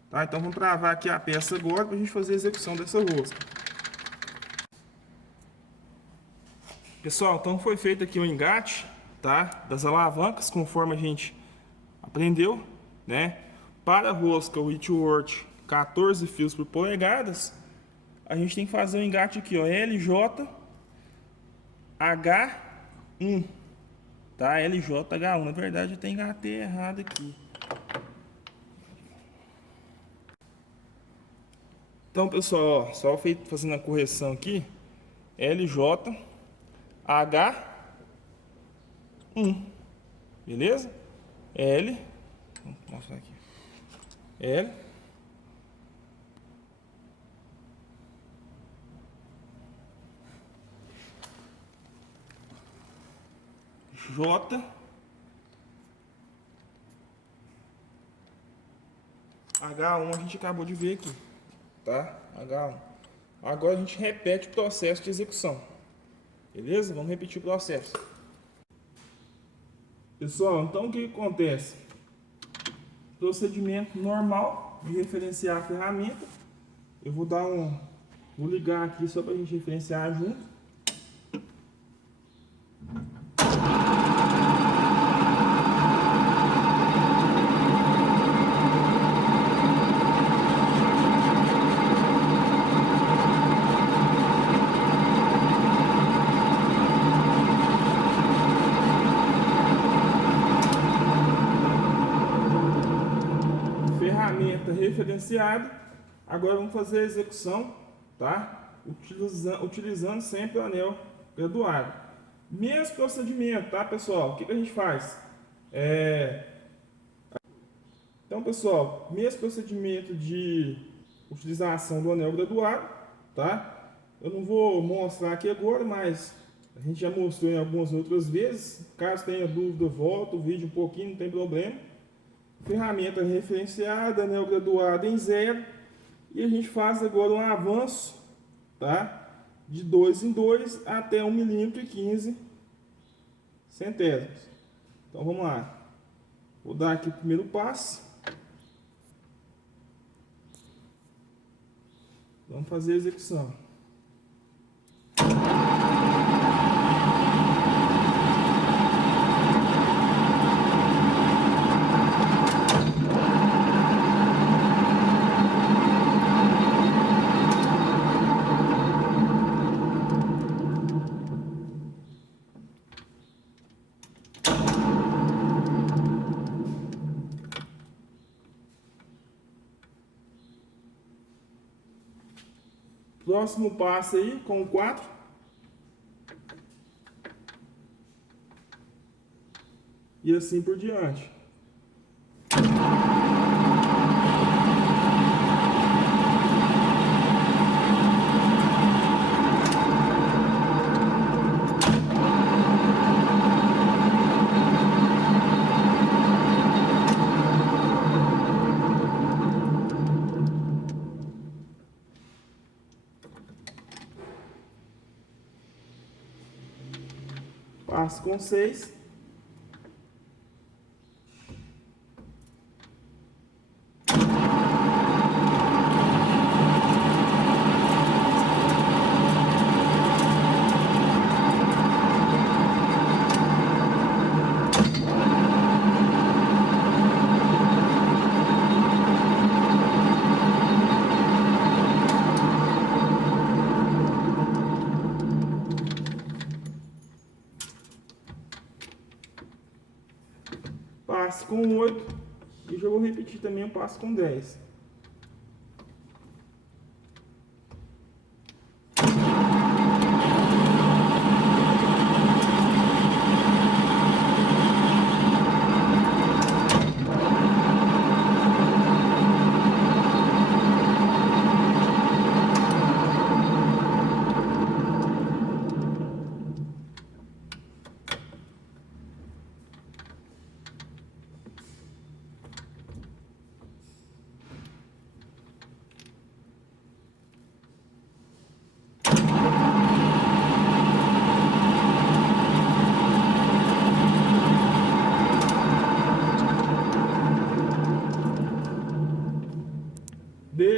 Tá? Então vamos travar aqui a peça agora para a gente fazer a execução dessa rosca. Pessoal, então foi feito aqui o engate, tá? Das alavancas, conforme a gente aprendeu, né? Para a rosca Whitworth 14 fios por polegadas, a gente tem que fazer o engate aqui, ó, LJ H1, tá? LJ H1, na verdade eu tenho HT errado aqui. Então, pessoal, ó, só fazendo a correção aqui, LJ H1, beleza? L, vou mostrar aqui, L, J, H1 a gente acabou de ver aqui, tá? H1. Agora a gente repete o processo de execução, beleza? Vamos repetir o processo. Pessoal, então o que acontece? Procedimento normal de referenciar a ferramenta. Eu vou ligar aqui só para a gente referenciar junto. Ferramenta referenciada. Agora vamos fazer a execução, tá? Utilizando sempre o anel graduado. Mesmo procedimento, tá, pessoal? O que a gente faz? Então, pessoal, mesmo procedimento de utilização do anel graduado, tá? Eu não vou mostrar aqui agora, mas a gente já mostrou em algumas outras vezes. Caso tenha dúvida, volta o vídeo um pouquinho, não tem problema. Ferramenta referenciada, anel graduado em 0. E a gente faz agora um avanço, tá? De 2 em 2 até 1 milímetro e 15 centésimos. Então vamos lá. Vou dar aqui o primeiro passo. Vamos fazer a execução. Próximo passo aí, com o 4. E assim por diante. Passo com 6. Passo com 8. E já vou repetir também o passo com 10.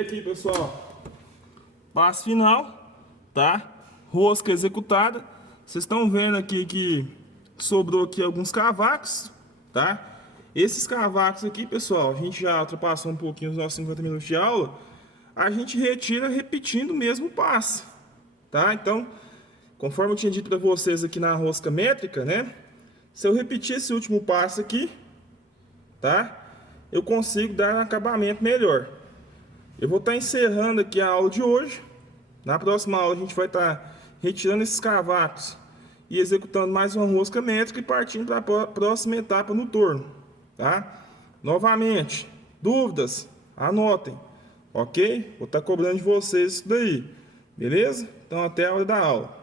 aqui, pessoal. Passo final, tá? Rosca executada. Vocês estão vendo aqui que sobrou aqui alguns cavacos, tá? Esses cavacos aqui, pessoal, a gente já ultrapassou um pouquinho os nossos 50 minutos de aula. A gente retira repetindo o mesmo passo, tá? Então, conforme eu tinha dito para vocês aqui na rosca métrica, né? Se eu repetir esse último passo aqui, tá? Eu consigo dar um acabamento melhor. Eu vou estar encerrando aqui a aula de hoje. Na próxima aula a gente vai estar retirando esses cavacos e executando mais uma rosca métrica e partindo para a próxima etapa no torno, tá? Novamente, dúvidas? Anotem, ok? Vou estar cobrando de vocês isso daí, beleza? Então até a hora da aula.